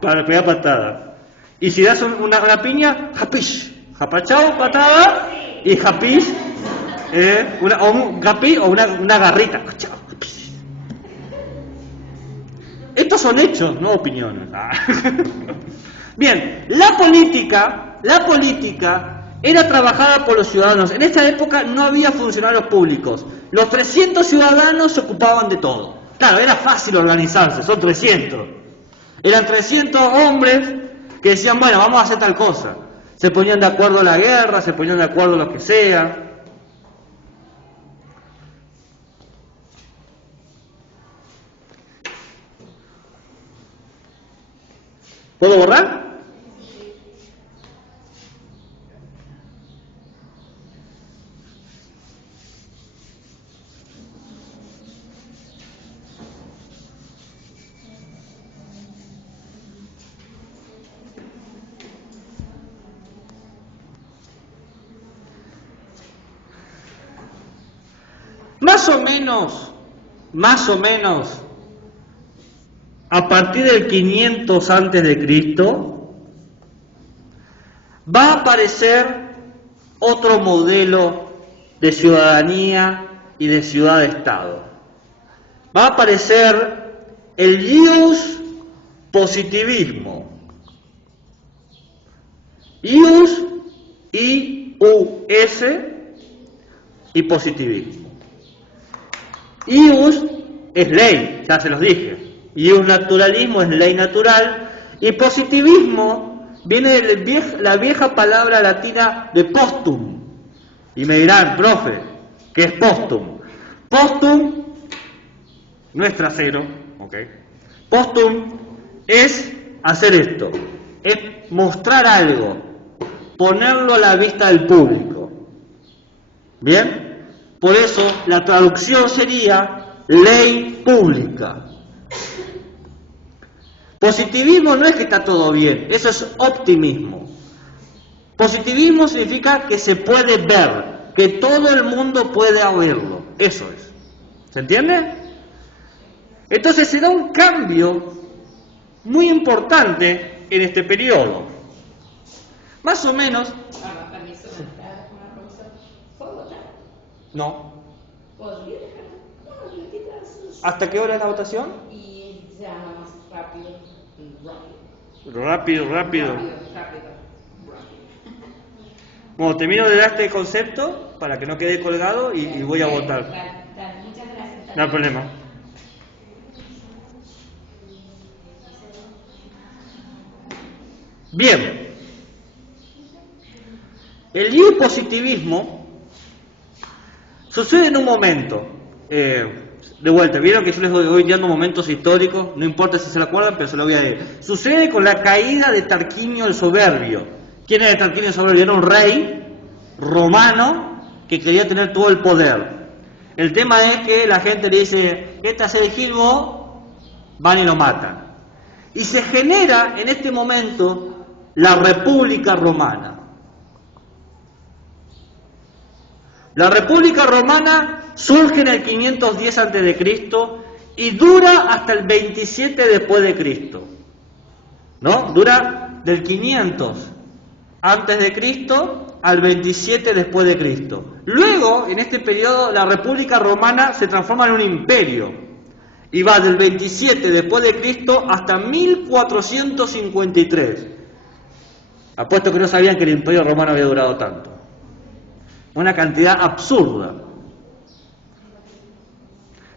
Para pegar patada. Y si das una piña, japish. Japachao, patada. Y japish. Un gapi o una garrita. Estos son hechos, no opiniones. Bien, la política era trabajada por los ciudadanos. En esta época no había funcionarios públicos. Los 300 ciudadanos se ocupaban de todo. Claro, era fácil organizarse, son 300. Eran 300 hombres que decían, bueno, vamos a hacer tal cosa. Se ponían de acuerdo en la guerra, se ponían de acuerdo en lo que sea. ¿Puedo borrar? Más o menos, a partir del 500 antes de Cristo, va a aparecer otro modelo de ciudadanía y de ciudad-estado. Va a aparecer el ius positivismo. Ius, I-U-S, y positivismo. Ius es ley, ya se los dije. Ius naturalismo es ley natural. Y positivismo viene de la vieja palabra latina de postum. Y me dirán, profe, ¿qué es postum? Postum no es trasero, ¿ok? Postum es hacer esto, es mostrar algo, ponerlo a la vista del público. ¿Bien? Por eso la traducción sería ley pública. Positivismo no es que está todo bien, eso es optimismo. Positivismo significa que se puede ver, que todo el mundo puede oírlo, eso es. ¿Se entiende? Entonces se da un cambio muy importante en este periodo. Más o menos... No. ¿Hasta qué hora es la votación? Y ya más rápido. Rápido. Bueno, termino de dar este concepto para que no quede colgado y voy a votar. Muchas gracias. No hay problema. Bien. El positivismo sucede en un momento. De vuelta, vieron que yo les voy dando momentos históricos, no importa si se lo acuerdan, pero se lo voy a decir. Sucede con la caída de Tarquinio el Soberbio. ¿Quién era Tarquinio el Soberbio? Era un rey romano que quería tener todo el poder. El tema es que la gente le dice, este hace el gilbo, van y lo matan. Y se genera en este momento la República Romana. La República Romana surge en el 510 a.C. y dura hasta el 27 después de Cristo. ¿No? Dura del 500 antes de Cristo al 27 después de Cristo. Luego, en este periodo, la República Romana se transforma en un imperio y va del 27 después de Cristo hasta 1453. Apuesto que no sabían que el Imperio Romano había durado tanto. Una cantidad absurda.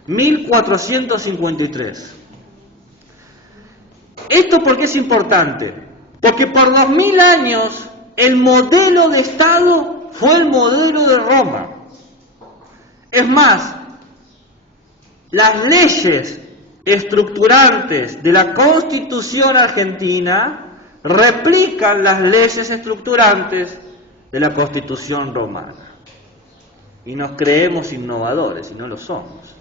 1453. ¿Esto por qué es importante? Porque por 2000 años el modelo de Estado fue el modelo de Roma. Es más, las leyes estructurantes de la Constitución argentina replican las leyes estructurantes de la Constitución romana. Y nos creemos innovadores y no lo somos.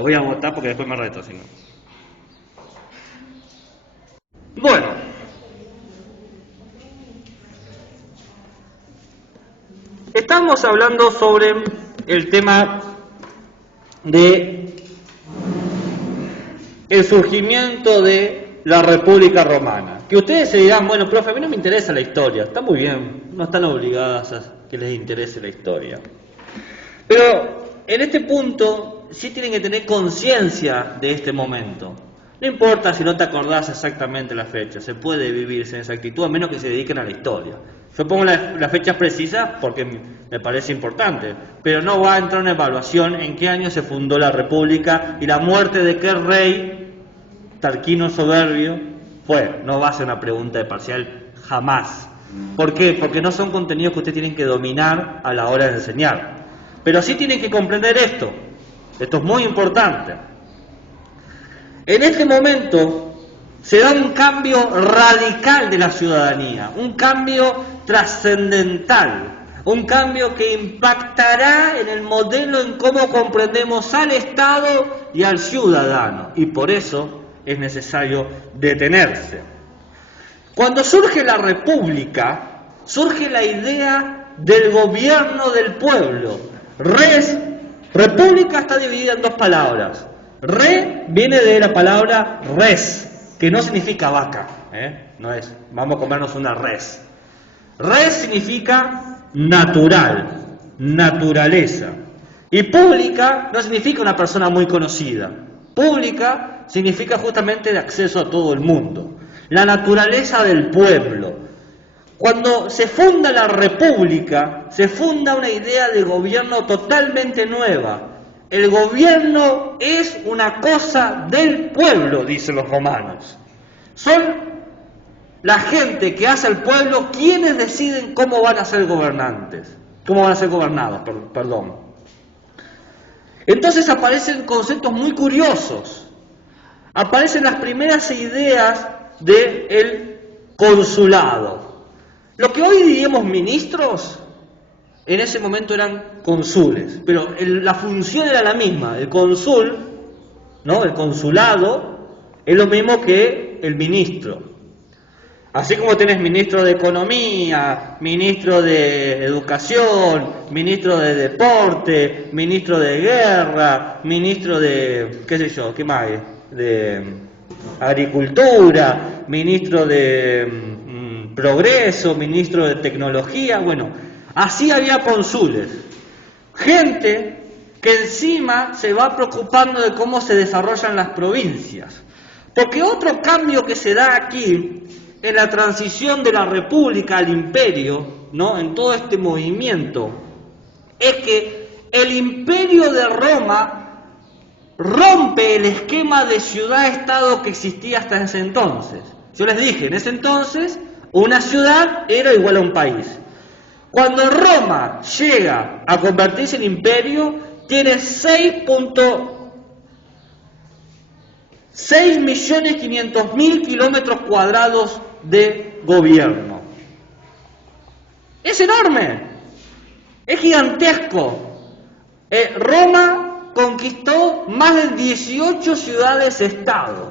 Voy a votar porque después me reto, si no. Bueno. Estamos hablando sobre el tema de el surgimiento de la República Romana. Que ustedes se dirán, bueno, profe, a mí no me interesa la historia. Está muy bien, no están obligadas a que les interese la historia. Pero en este punto sí tienen que tener conciencia de este momento. No importa si no te acordás exactamente la fecha, se puede vivir sin exactitud a menos que se dediquen a la historia. Yo pongo las fechas precisas porque me parece importante, pero no va a entrar una evaluación en qué año se fundó la República y la muerte de qué rey, Tarquino Soberbio, fue. No va a ser una pregunta de parcial jamás. ¿Por qué? Porque no son contenidos que ustedes tienen que dominar a la hora de enseñar. Pero sí tienen que comprender esto. Esto es muy importante. En este momento se da un cambio radical de la ciudadanía, un cambio trascendental, un cambio que impactará en el modelo en cómo comprendemos al Estado y al ciudadano, y por eso es necesario detenerse. Cuando surge la República, surge la idea del gobierno del pueblo. República está dividida en dos palabras. Re viene de la palabra res, que no significa vaca, no es, vamos a comernos una res. Res significa natural, naturaleza. Y pública no significa una persona muy conocida. Pública significa justamente de acceso a todo el mundo. La naturaleza del pueblo. Cuando se funda la República, se funda una idea de gobierno totalmente nueva. El gobierno es una cosa del pueblo, dicen los romanos. Son la gente que hace al pueblo quienes deciden cómo van a ser gobernantes, cómo van a ser gobernados, perdón. Entonces aparecen conceptos muy curiosos. Aparecen las primeras ideas del consulado. Lo que hoy diríamos ministros, en ese momento eran cónsules, pero la función era la misma. El cónsul, ¿no? El consulado, es lo mismo que el ministro. Así como tenés ministro de Economía, ministro de Educación, ministro de Deporte, ministro de Guerra, ministro de, qué sé yo, ¿qué más hay? De Agricultura, ministro de Progreso, ministro de Tecnología, bueno, así había cónsules, gente que encima se va preocupando de cómo se desarrollan las provincias. Porque otro cambio que se da aquí, en la transición de la República al Imperio, ¿no? En todo este movimiento, es que el Imperio de Roma rompe el esquema de ciudad-estado que existía hasta ese entonces. Yo les dije, en ese entonces, una ciudad era igual a un país. Cuando Roma llega a convertirse en imperio, tiene 6.500.000 kilómetros cuadrados de gobierno. Es enorme, es gigantesco. Roma conquistó más de 18 ciudades-estado.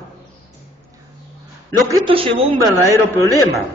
Lo que esto llevó a un verdadero problema,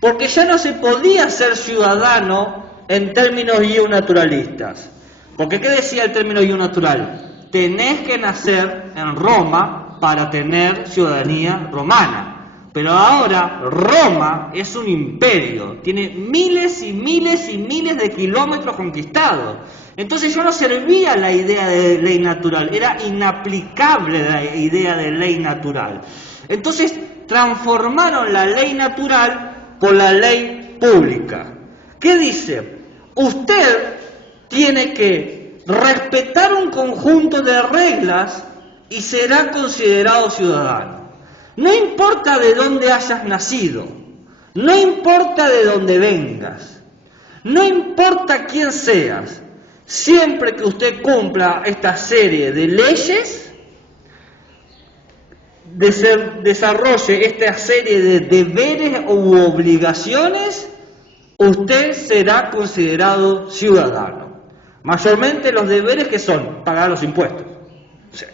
porque ya no se podía ser ciudadano en términos naturalistas. Porque ¿qué decía el término natural? Tenés que nacer en Roma para tener ciudadanía romana. Pero ahora Roma es un imperio, tiene miles y miles y miles de kilómetros conquistados. Entonces ya no servía la idea de ley natural, era inaplicable la idea de ley natural. Entonces transformaron la ley natural por la ley pública. ¿Qué dice? Usted tiene que respetar un conjunto de reglas y será considerado ciudadano. No importa de dónde hayas nacido, no importa de dónde vengas, no importa quién seas, siempre que usted cumpla esta serie de leyes, desarrolle esta serie de deberes u obligaciones, usted será considerado ciudadano. Mayormente los deberes que son pagar los impuestos. Sí.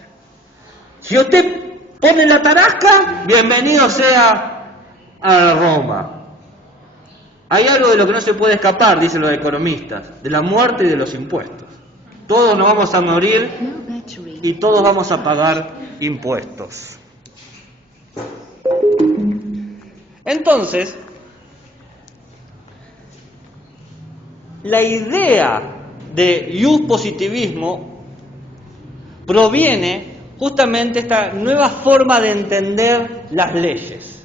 Si usted pone la tarasca, bienvenido sea a Roma. Hay algo de lo que no se puede escapar, dicen los economistas, de la muerte y de los impuestos. Todos nos vamos a morir y todos vamos a pagar impuestos. Entonces, la idea de ius positivismo proviene justamente esta nueva forma de entender las leyes.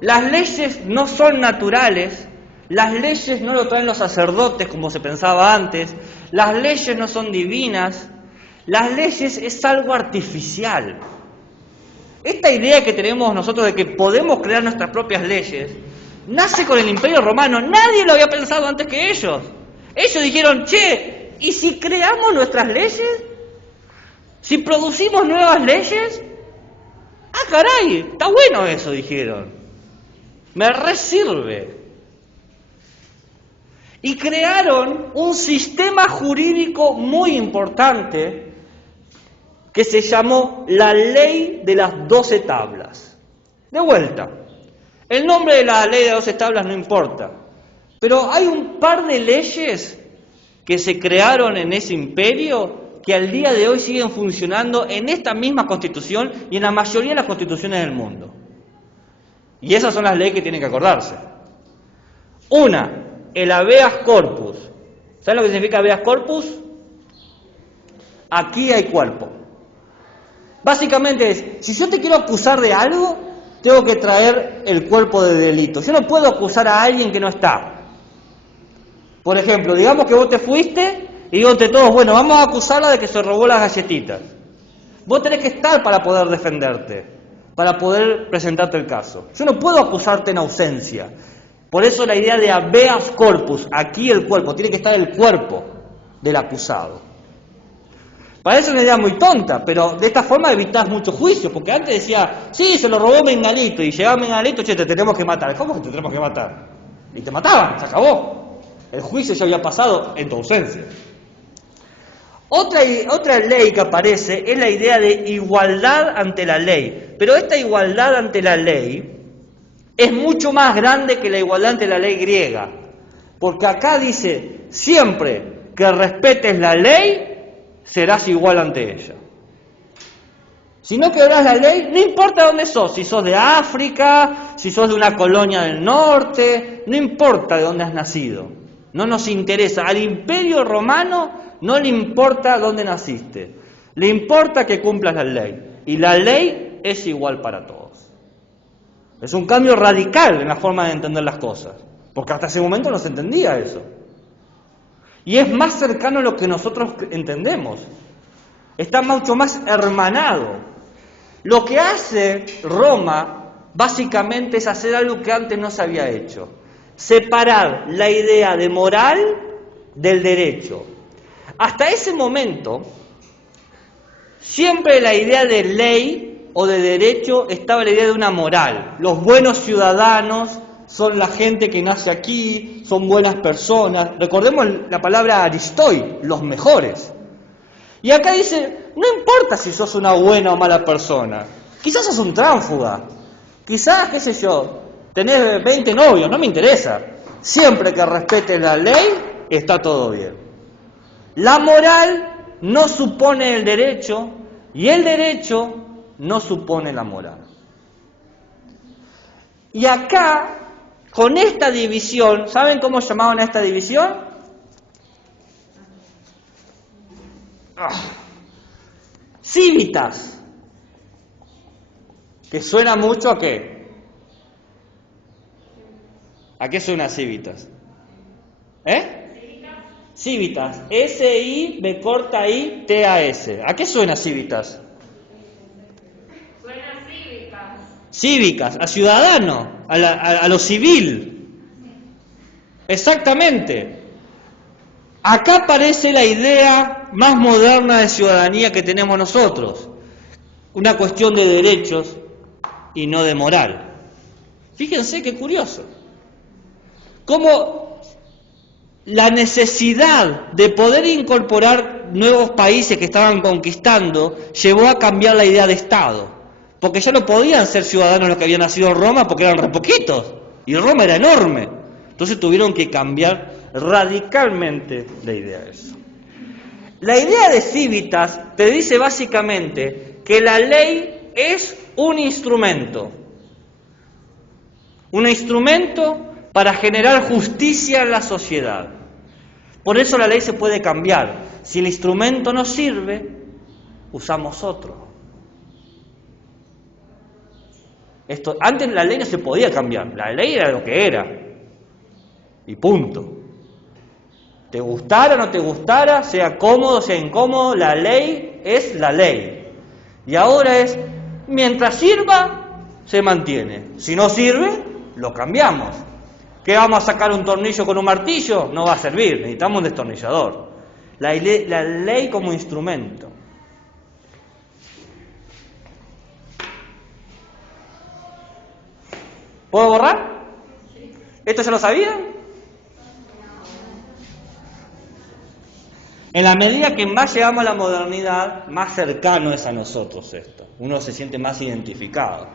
Las leyes no son naturales, las leyes no lo traen los sacerdotes como se pensaba antes, las leyes no son divinas, las leyes es algo artificial. Esta idea que tenemos nosotros de que podemos crear nuestras propias leyes, nace con el Imperio Romano, nadie lo había pensado antes que ellos. Ellos dijeron, che, ¿y si creamos nuestras leyes? ¿Si producimos nuevas leyes? Ah, caray, está bueno eso, dijeron. Me resirve. Y crearon un sistema jurídico muy importante que se llamó la Ley de las 12 Tablas. De vuelta, el nombre de la Ley de las 12 Tablas no importa, pero hay un par de leyes que se crearon en ese imperio que al día de hoy siguen funcionando en esta misma Constitución y en la mayoría de las constituciones del mundo. Y esas son las leyes que tienen que acordarse. Una, el habeas corpus. ¿Saben lo que significa habeas corpus? Aquí hay cuerpo. Básicamente es, si yo te quiero acusar de algo, tengo que traer el cuerpo de delito. Yo no puedo acusar a alguien que no está. Por ejemplo, digamos que vos te fuiste y digo entre todos, bueno, vamos a acusarla de que se robó las galletitas. Vos tenés que estar para poder defenderte, para poder presentarte el caso. Yo no puedo acusarte en ausencia. Por eso la idea de habeas corpus, aquí el cuerpo, tiene que estar el cuerpo del acusado. Parece una idea muy tonta, pero de esta forma evitás muchos juicios, porque antes decía, sí, se lo robó Menganito, y llegaba Menganito, che, te tenemos que matar. ¿Cómo que te tenemos que matar? Y te mataban, se acabó. El juicio ya había pasado en tu ausencia. Otra ley que aparece es la idea de igualdad ante la ley, pero esta igualdad ante la ley es mucho más grande que la igualdad ante la ley griega, porque acá dice, siempre que respetes la ley, serás igual ante ella. Si no quebrás la ley, no importa dónde sos, si sos de África, si sos de una colonia del norte, no importa de dónde has nacido, no nos interesa. Al Imperio Romano no le importa dónde naciste, le importa que cumplas la ley, y la ley es igual para todos. Es un cambio radical en la forma de entender las cosas, porque hasta ese momento no se entendía eso. Y es más cercano a lo que nosotros entendemos. Está mucho más hermanado. Lo que hace Roma, básicamente, es hacer algo que antes no se había hecho. Separar la idea de moral del derecho. Hasta ese momento, siempre la idea de ley o de derecho estaba la idea de una moral. Los buenos ciudadanos son la gente que nace aquí, son buenas personas. Recordemos la palabra aristoi, los mejores. Y acá dice, no importa si sos una buena o mala persona. Quizás sos un tránsfuga. Quizás, qué sé yo, tenés 20 novios, no me interesa. Siempre que respetes la ley, está todo bien. La moral no supone el derecho y el derecho no supone la moral. Y acá, con esta división, ¿saben cómo llamaban a esta división? Civitas. Que suena mucho a qué. ¿A qué suena civitas? Civitas. S-I-B-I-T-A-S. ¿A qué suena civitas? Suena cívicas. Cívicas, a ciudadano, a lo civil. Exactamente. Acá aparece la idea más moderna de ciudadanía que tenemos nosotros. Una cuestión de derechos y no de moral. Fíjense qué curioso. Cómo la necesidad de poder incorporar nuevos países que estaban conquistando llevó a cambiar la idea de Estado. Porque ya no podían ser ciudadanos los que habían nacido en Roma porque eran re poquitos. Y Roma era enorme. Entonces tuvieron que cambiar radicalmente la idea de eso. La idea de civitas te dice básicamente que la ley es un instrumento. Un instrumento para generar justicia en la sociedad. Por eso la ley se puede cambiar. Si el instrumento no sirve, usamos otro. Antes la ley no se podía cambiar, la ley era lo que era. Y punto. Te gustara o no te gustara, sea cómodo, sea incómodo, la ley es la ley. Y ahora es, mientras sirva, se mantiene. Si no sirve, lo cambiamos. ¿Qué vamos a sacar un tornillo con un martillo? No va a servir, necesitamos un destornillador. La ley como instrumento. ¿Puedo borrar? ¿Esto ya lo sabían? En la medida que más llegamos a la modernidad, más cercano es a nosotros esto. Uno se siente más identificado.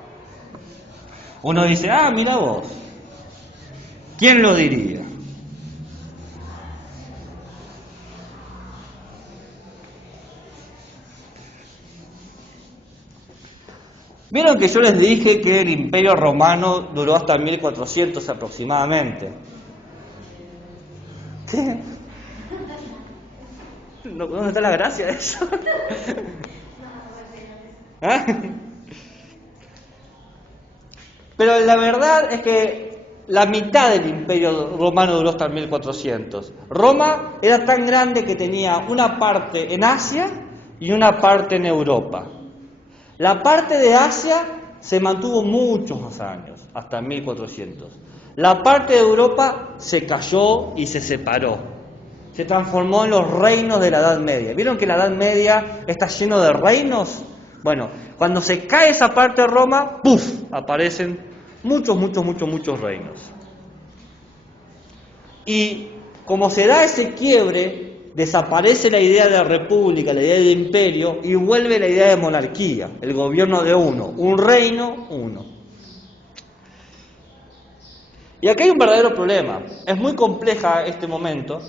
Uno dice, mira vos, ¿quién lo diría? Vieron que yo les dije que el Imperio Romano duró hasta 1400 aproximadamente. ¿Qué? ¿Dónde está la gracia de eso? Pero la verdad es que la mitad del Imperio Romano duró hasta 1400. Roma era tan grande que tenía una parte en Asia y una parte en Europa. La parte de Asia se mantuvo muchos más años, hasta 1400. La parte de Europa se cayó y se separó. Se transformó en los reinos de la Edad Media. ¿Vieron que la Edad Media está lleno de reinos? Bueno, cuando se cae esa parte de Roma, ¡puf!, aparecen muchos reinos. Y como se da ese quiebre, desaparece la idea de república, la idea de imperio, y vuelve la idea de monarquía, el gobierno de uno, un reino, uno. Y aquí hay un verdadero problema. Es muy compleja este momento,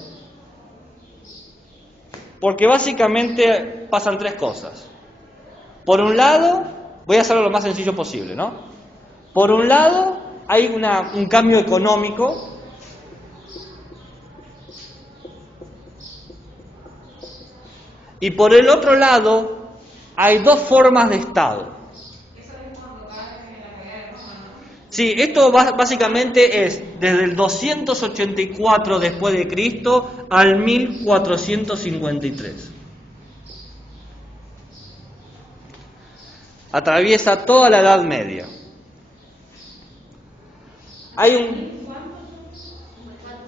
porque básicamente pasan tres cosas. Por un lado, voy a hacerlo lo más sencillo posible, ¿no? Por un lado, hay un cambio económico. Y por el otro lado, hay dos formas de Estado. Sí, esto básicamente es desde el 284 después de Cristo al 1453. Atraviesa toda la Edad Media. Hay un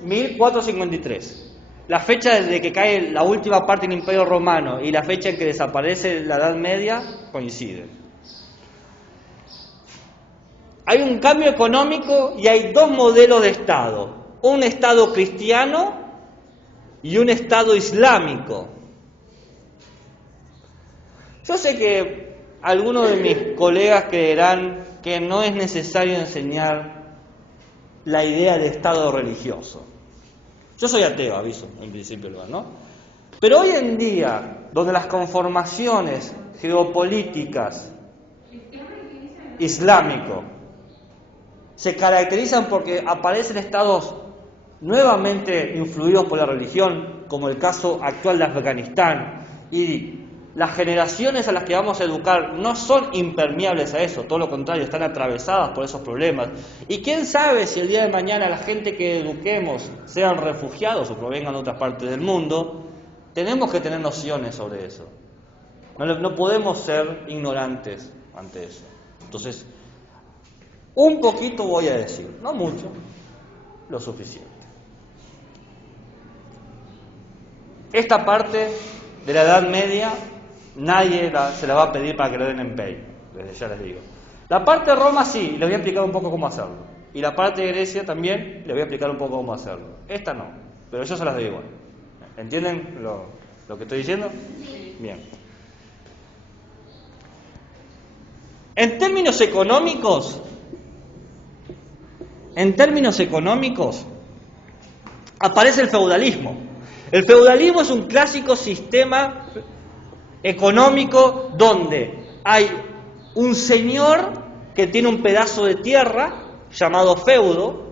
1453. La fecha desde que cae la última parte del Imperio Romano y la fecha en que desaparece la Edad Media coinciden. Hay un cambio económico y hay dos modelos de Estado. Un Estado cristiano y un Estado islámico. Yo sé que algunos de mis colegas creerán que no es necesario enseñar la idea de Estado religioso. Yo soy ateo, aviso, en principio, ¿no? Pero hoy en día, donde las conformaciones geopolíticas islámico se caracterizan porque aparecen estados nuevamente influidos por la religión, como el caso actual de Afganistán, y las generaciones a las que vamos a educar no son impermeables a eso, todo lo contrario, están atravesadas por esos problemas. Y quién sabe si el día de mañana la gente que eduquemos sean refugiados o provengan de otras partes del mundo, tenemos que tener nociones sobre eso. No podemos ser ignorantes ante eso. Entonces, un poquito voy a decir, no mucho, lo suficiente. Esta parte de la Edad Media nadie se la va a pedir para que le den empeño, desde ya les digo. La parte de Roma sí, les voy a explicar un poco cómo hacerlo. Y la parte de Grecia también, les voy a explicar un poco cómo hacerlo. Esta no, pero yo se las doy igual. ¿Entienden lo que estoy diciendo? Sí. Bien. En términos económicos, aparece el feudalismo. El feudalismo es un clásico sistema económico donde hay un señor que tiene un pedazo de tierra llamado feudo.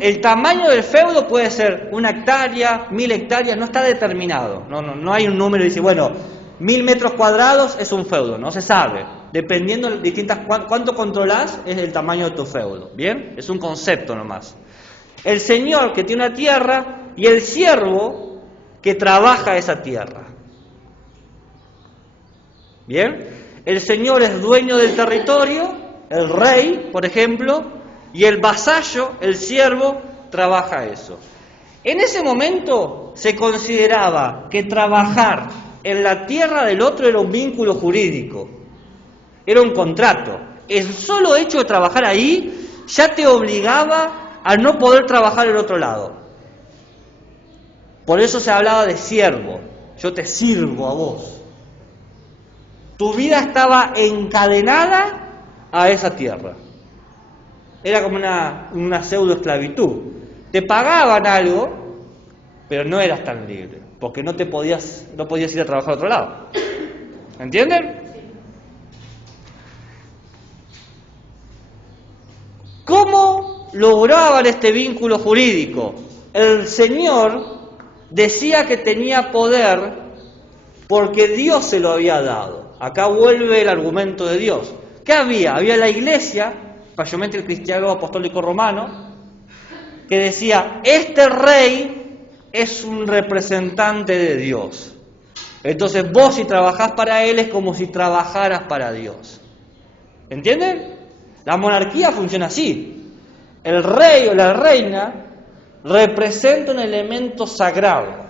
El tamaño del feudo puede ser 1 hectárea, 1000 hectáreas, no está determinado. No hay un número y dice, bueno, 1000 metros cuadrados es un feudo, no se sabe. Dependiendo de distintas cuánto controlás es el tamaño de tu feudo. ¿Bien? Es un concepto nomás. El señor que tiene una tierra y el siervo que trabaja esa tierra. ¿Bien? El señor es dueño del territorio, el rey, por ejemplo, y el vasallo, el siervo, trabaja eso. En ese momento se consideraba que trabajar en la tierra del otro era un vínculo jurídico, era un contrato. El solo hecho de trabajar ahí ya te obligaba a no poder trabajar en otro lado. Por eso se hablaba de siervo, yo te sirvo a vos. Tu vida estaba encadenada a esa tierra. Era como una pseudo esclavitud. Te pagaban algo, pero no eras tan libre, porque no podías ir a trabajar a otro lado. ¿Entienden? ¿Cómo lograban este vínculo jurídico? El Señor decía que tenía poder porque Dios se lo había dado. Acá vuelve el argumento de Dios. ¿Qué había? Había la iglesia, mayormente el cristiano apostólico romano, que decía, este rey es un representante de Dios. Entonces vos si trabajás para él es como si trabajaras para Dios. ¿Entienden? La monarquía funciona así. El rey o la reina representa un elemento sagrado.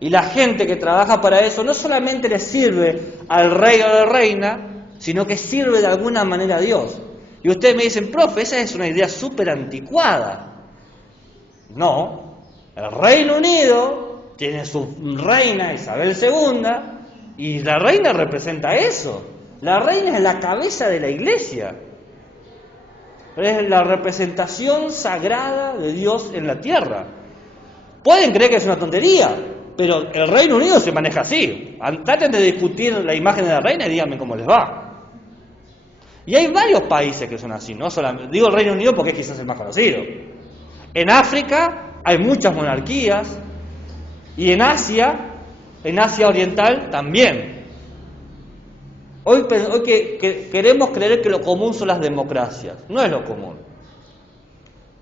Y la gente que trabaja para eso no solamente le sirve al rey o a la reina, sino que sirve de alguna manera a Dios. Y ustedes me dicen, profe, esa es una idea súper anticuada. No, el Reino Unido tiene su reina Isabel II y la reina representa eso. La reina es la cabeza de la iglesia. Es la representación sagrada de Dios en la tierra. Pueden creer que es una tontería, pero el Reino Unido se maneja así. Traten de discutir la imagen de la reina y díganme cómo les va. Y hay varios países que son así, no solamente, digo el Reino Unido porque es quizás el más conocido. En África hay muchas monarquías y en Asia Oriental también. Hoy que queremos creer que lo común son las democracias. No es lo común.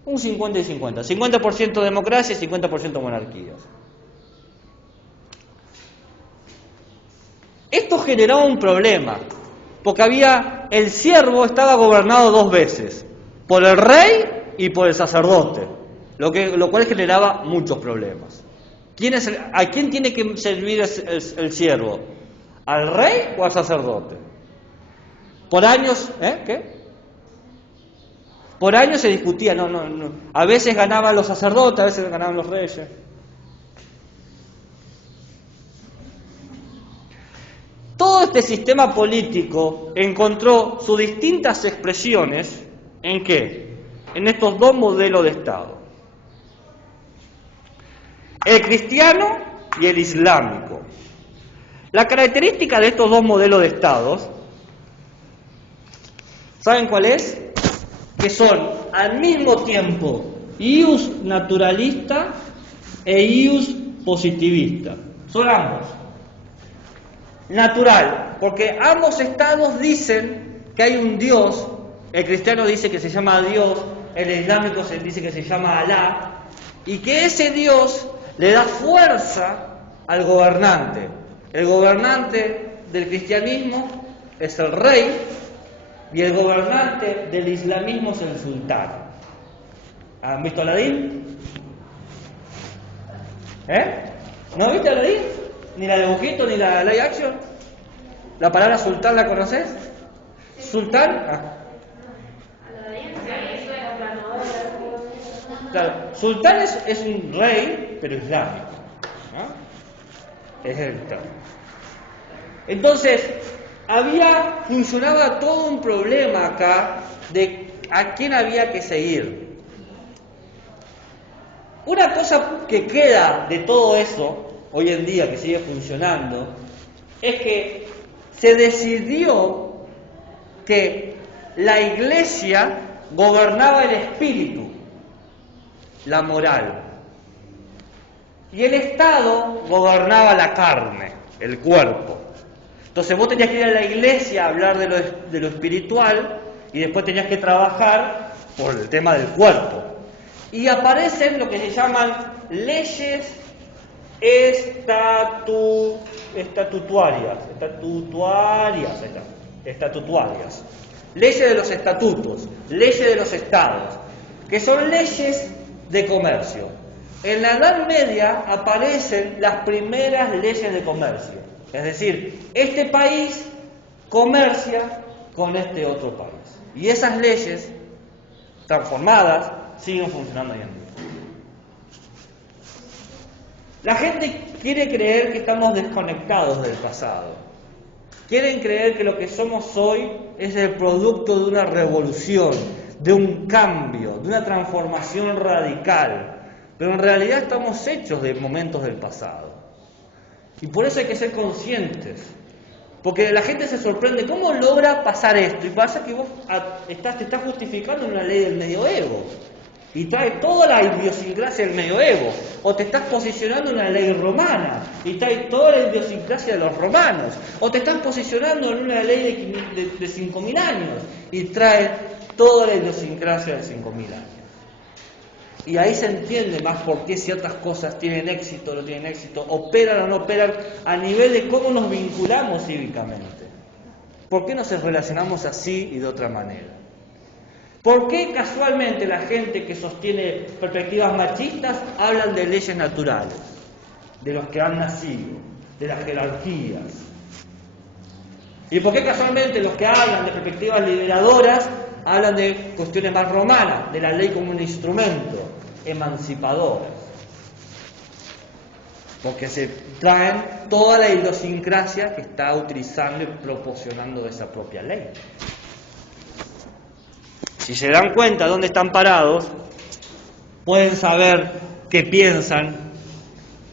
Un 50 y 50. 50% democracia y 50% monarquías. Esto generaba un problema, porque el siervo estaba gobernado dos veces, por el rey y por el sacerdote, lo cual generaba muchos problemas. ¿A quién tiene que servir el siervo? ¿Al rey o al sacerdote? Por años, ¿qué? Por años se discutía, no. A veces ganaban los sacerdotes, a veces ganaban los reyes. Todo este sistema político encontró sus distintas expresiones ¿en qué? En estos dos modelos de Estado. El cristiano y el islámico. La característica de estos dos modelos de Estados, ¿saben cuál es? Que son al mismo tiempo ius naturalista e ius positivista. Son ambos. Natural, porque ambos estados dicen que hay un Dios. El cristiano dice que se llama Dios, el islámico se dice que se llama Alá, y que ese Dios le da fuerza al gobernante. El gobernante del cristianismo es el rey y el gobernante del islamismo es el sultán. ¿Han visto Aladín? ¿No viste Aladín? Ni la dibujito ni la live action. ¿La palabra sultán la conoces? ¿Sultán? Claro, sultán es un rey, pero islámico. ¿No? Es el tal. Entonces, funcionaba todo un problema acá de a quién había que seguir. Una cosa que queda de todo eso hoy en día, que sigue funcionando, es que se decidió que la iglesia gobernaba el espíritu, la moral, y el Estado gobernaba la carne. el cuerpo. Entonces vos tenías que ir a la iglesia a hablar de lo espiritual y después tenías que trabajar por el tema del cuerpo. Y aparecen lo que se llaman leyes estatutarias. Leyes de los estatutos, leyes de los estados, que son leyes de comercio. En la Edad Media aparecen las primeras leyes de comercio. Es decir, este país comercia con este otro país. Y esas leyes transformadas siguen funcionando hoy en día. La gente quiere creer que estamos desconectados del pasado. Quieren creer que lo que somos hoy es el producto de una revolución, de un cambio, de una transformación radical. Pero en realidad estamos hechos de momentos del pasado. Y por eso hay que ser conscientes. Porque la gente se sorprende, ¿cómo logra pasar esto? Y pasa que vos te estás justificando en una ley del medioevo. Y trae toda la idiosincrasia del medioevo. O te estás posicionando en una ley romana. Y trae toda la idiosincrasia de los romanos. O te estás posicionando en una ley de 5.000 años. Y trae toda la idiosincrasia de 5.000 años. Y ahí se entiende más por qué ciertas cosas tienen éxito o no tienen éxito, operan o no operan, a nivel de cómo nos vinculamos cívicamente. ¿Por qué nos relacionamos así y de otra manera? ¿Por qué casualmente la gente que sostiene perspectivas machistas hablan de leyes naturales, de los que han nacido, de las jerarquías? ¿Y por qué casualmente los que hablan de perspectivas liberadoras hablan de cuestiones más romanas, de la ley como un instrumento, emancipadoras? Porque se traen toda la idiosincrasia que está utilizando y proporcionando esa propia ley. Si se dan cuenta de dónde están parados, pueden saber qué piensan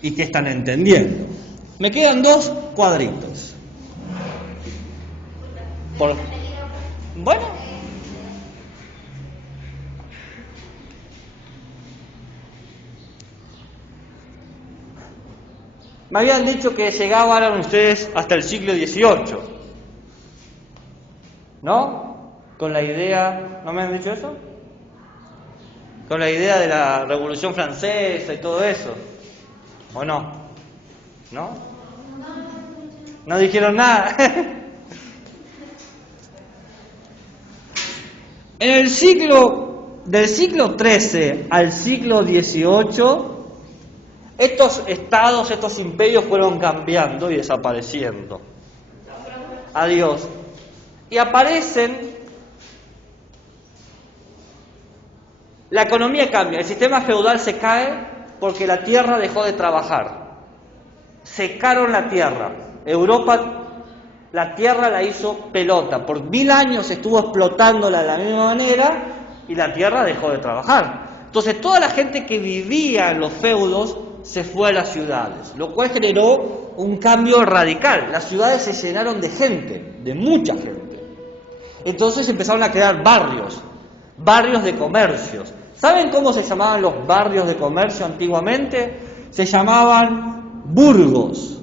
y qué están entendiendo. Me quedan 2 cuadritos. Bueno. Me habían dicho que llegaban ustedes hasta el siglo XVIII, ¿no? Con la idea, ¿no me han dicho eso? Con la idea de la Revolución Francesa y todo eso, ¿o no? ¿No? ¿No dijeron nada? En el del siglo XIII al siglo XVIII, estos estados, estos imperios fueron cambiando y desapareciendo. Adiós. Y aparecen, la economía cambia, el sistema feudal se cae porque la tierra dejó de trabajar. Secaron la tierra. Europa, la tierra la hizo pelota. Por 1000 años estuvo explotándola de la misma manera y la tierra dejó de trabajar. Entonces toda la gente que vivía en los feudos se fue a las ciudades, lo cual generó un cambio radical. Las ciudades se llenaron de gente, de mucha gente. Entonces empezaron a crear barrios de comercios. ¿Saben cómo se llamaban los barrios de comercio antiguamente? Se llamaban burgos.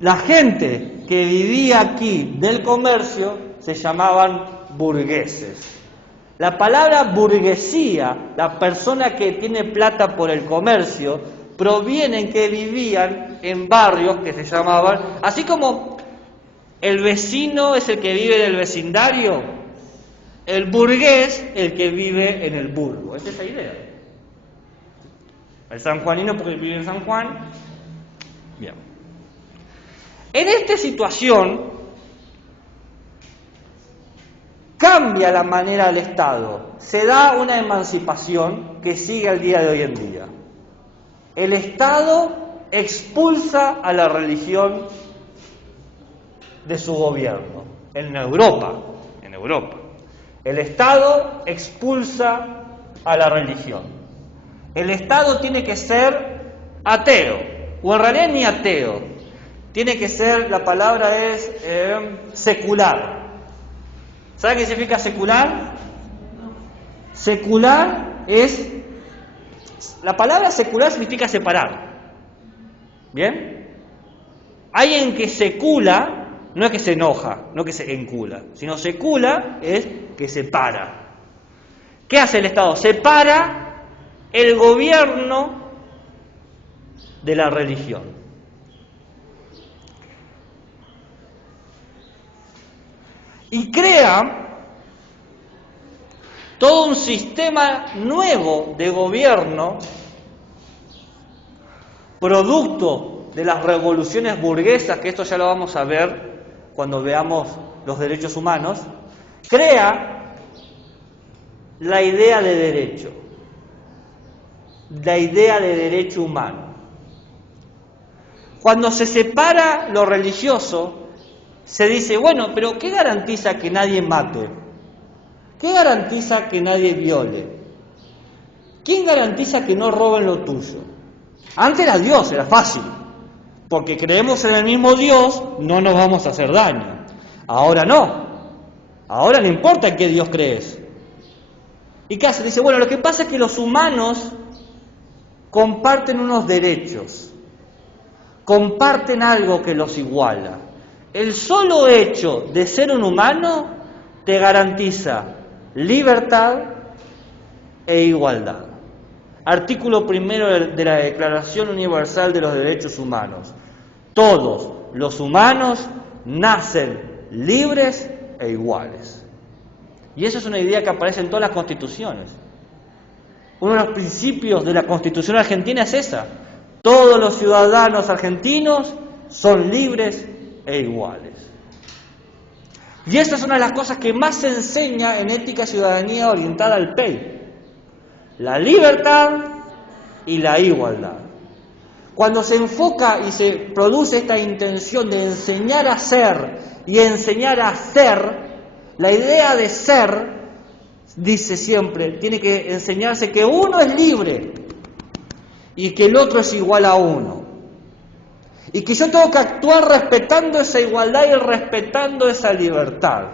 La gente que vivía aquí del comercio se llamaban burgueses. La palabra burguesía, la persona que tiene plata por el comercio, provienen que vivían en barrios que se llamaban, así como el vecino es el que vive en el vecindario, el burgués el que vive en el burgo. Esa es la idea. El sanjuanino porque vive en San Juan. Bien. En esta situación cambia la manera del Estado, se da una emancipación que sigue al día de hoy en día. El Estado expulsa a la religión de su gobierno, en Europa. El Estado expulsa a la religión. El Estado tiene que ser ateo, o en realidad ni ateo, tiene que ser, la palabra es secular. ¿Saben qué significa secular? Secular es... La palabra secular significa separar. ¿Bien? Alguien que secula, no es que se enoja, no que se encula, sino secula es que separa. ¿Qué hace el Estado? Separa el gobierno de la religión. Y crea todo un sistema nuevo de gobierno, producto de las revoluciones burguesas, que esto ya lo vamos a ver cuando veamos los derechos humanos, crea la idea de derecho, la idea de derecho humano. Cuando se separa lo religioso, se dice, bueno, pero ¿qué garantiza que nadie mate? ¿Qué garantiza que nadie viole? ¿Quién garantiza que no roben lo tuyo? Antes era Dios, era fácil. Porque creemos en el mismo Dios, no nos vamos a hacer daño. Ahora no. Ahora no importa en qué Dios crees. ¿Y qué hace? Dice, bueno, lo que pasa es que los humanos comparten unos derechos. Comparten algo que los iguala. El solo hecho de ser un humano te garantiza libertad e igualdad. Artículo 1 de la Declaración Universal de los Derechos Humanos. Todos los humanos nacen libres e iguales. Y eso es una idea que aparece en todas las constituciones. Uno de los principios de la Constitución argentina es esa. Todos los ciudadanos argentinos son libres e iguales. Y esa es una de las cosas que más se enseña en ética y ciudadanía orientada al PEI. La libertad y la igualdad. Cuando se enfoca y se produce esta intención de enseñar a ser y enseñar a hacer, la idea de ser, dice siempre, tiene que enseñarse que uno es libre y que el otro es igual a uno. Y que yo tengo que actuar respetando esa igualdad y respetando esa libertad.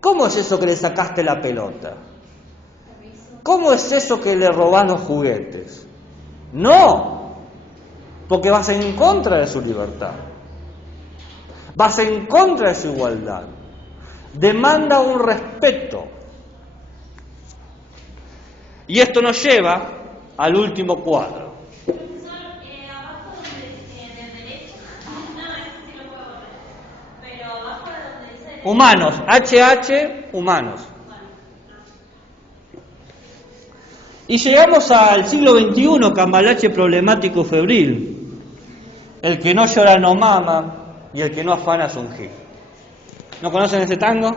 ¿Cómo es eso que le sacaste la pelota? ¿Cómo es eso que le robás los juguetes? No, porque vas en contra de su libertad. Vas en contra de su igualdad. Demanda un respeto. Y esto nos lleva al último cuadro. Abajo del derecho, no, eso sí lo puedo ver, pero abajo de donde dice derecho, Humanos, HH, humanos. Y llegamos al siglo XXI, cambalache problemático febril. El que no llora no mama y el que no afana es un gil. ¿No conocen ese tango?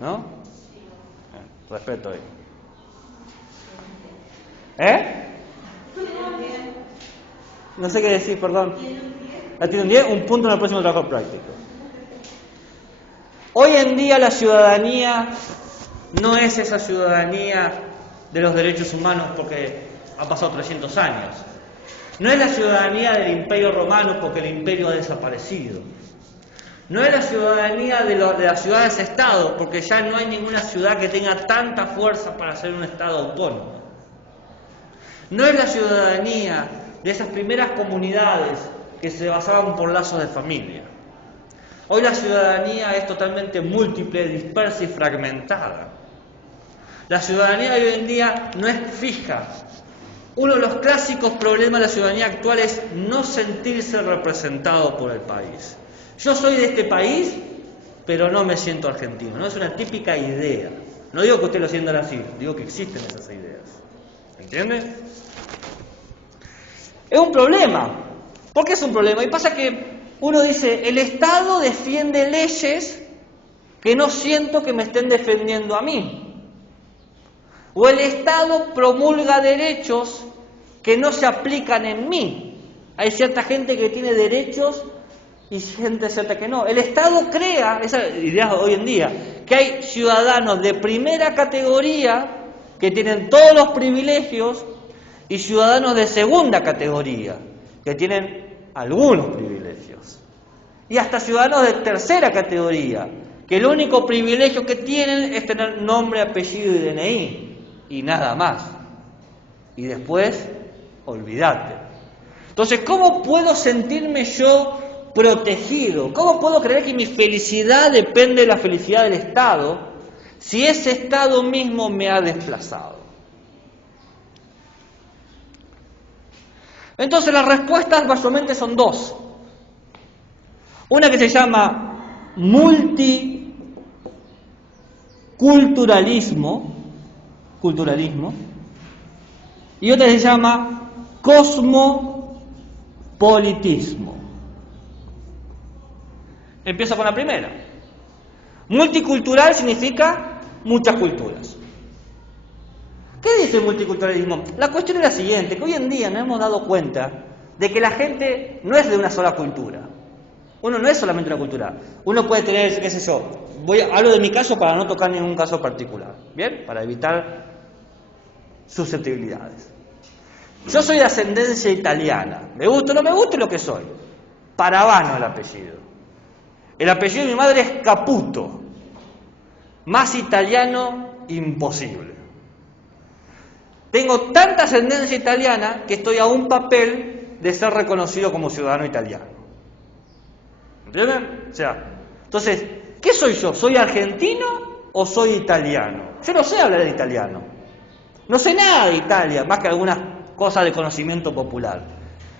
¿No? Respeto ahí. No sé qué decir, perdón. ¿La tiene un 10? Un punto en el próximo trabajo práctico. Hoy en día la ciudadanía no es esa ciudadanía de los derechos humanos porque ha pasado 300 años. No es la ciudadanía del Imperio Romano porque el imperio ha desaparecido. No es la ciudadanía de las ciudades-estado porque ya no hay ninguna ciudad que tenga tanta fuerza para ser un estado autónomo. No es la ciudadanía de esas primeras comunidades que se basaban por lazos de familia. Hoy la ciudadanía es totalmente múltiple, dispersa y fragmentada. La ciudadanía de hoy en día no es fija. Uno de los clásicos problemas de la ciudadanía actual es no sentirse representado por el país. Yo soy de este país, pero no me siento argentino. No es una típica idea. No digo que ustedes lo sientan así, digo que existen esas ideas. ¿Entiendes? Es un problema. ¿Por qué es un problema? Y pasa que uno dice, el Estado defiende leyes que no siento que me estén defendiendo a mí. O el Estado promulga derechos que no se aplican en mí. Hay cierta gente que tiene derechos y gente cierta que no. El Estado crea, esa idea hoy en día, que hay ciudadanos de primera categoría que tienen todos los privilegios y ciudadanos de segunda categoría que tienen algunos privilegios. Y hasta ciudadanos de tercera categoría, que el único privilegio que tienen es tener nombre, apellido y DNI. Y nada más. Y después, olvídate. Entonces, ¿cómo puedo sentirme yo protegido? ¿Cómo puedo creer que mi felicidad depende de la felicidad del Estado si ese Estado mismo me ha desplazado? Entonces las respuestas básicamente son dos. Una que se llama multiculturalismo, y otra que se llama cosmopolitismo. Empiezo con la primera. Multicultural significa muchas culturas. ¿Qué dice el multiculturalismo? La cuestión es la siguiente, que hoy en día nos hemos dado cuenta de que la gente no es de una sola cultura. Uno no es solamente una cultura. Uno puede tener, qué sé yo, hablo de mi caso para no tocar ningún caso particular, ¿bien? Para evitar susceptibilidades. Yo soy de ascendencia italiana. Me gusta o no me gusta lo que soy. Paravano el apellido. El apellido de mi madre es Caputo. Más italiano imposible. Tengo tanta ascendencia italiana que estoy a un papel de ser reconocido como ciudadano italiano. ¿Entienden? O sea, entonces, ¿qué soy yo? ¿Soy argentino o soy italiano? Yo no sé hablar de italiano. No sé nada de Italia, más que algunas cosas de conocimiento popular.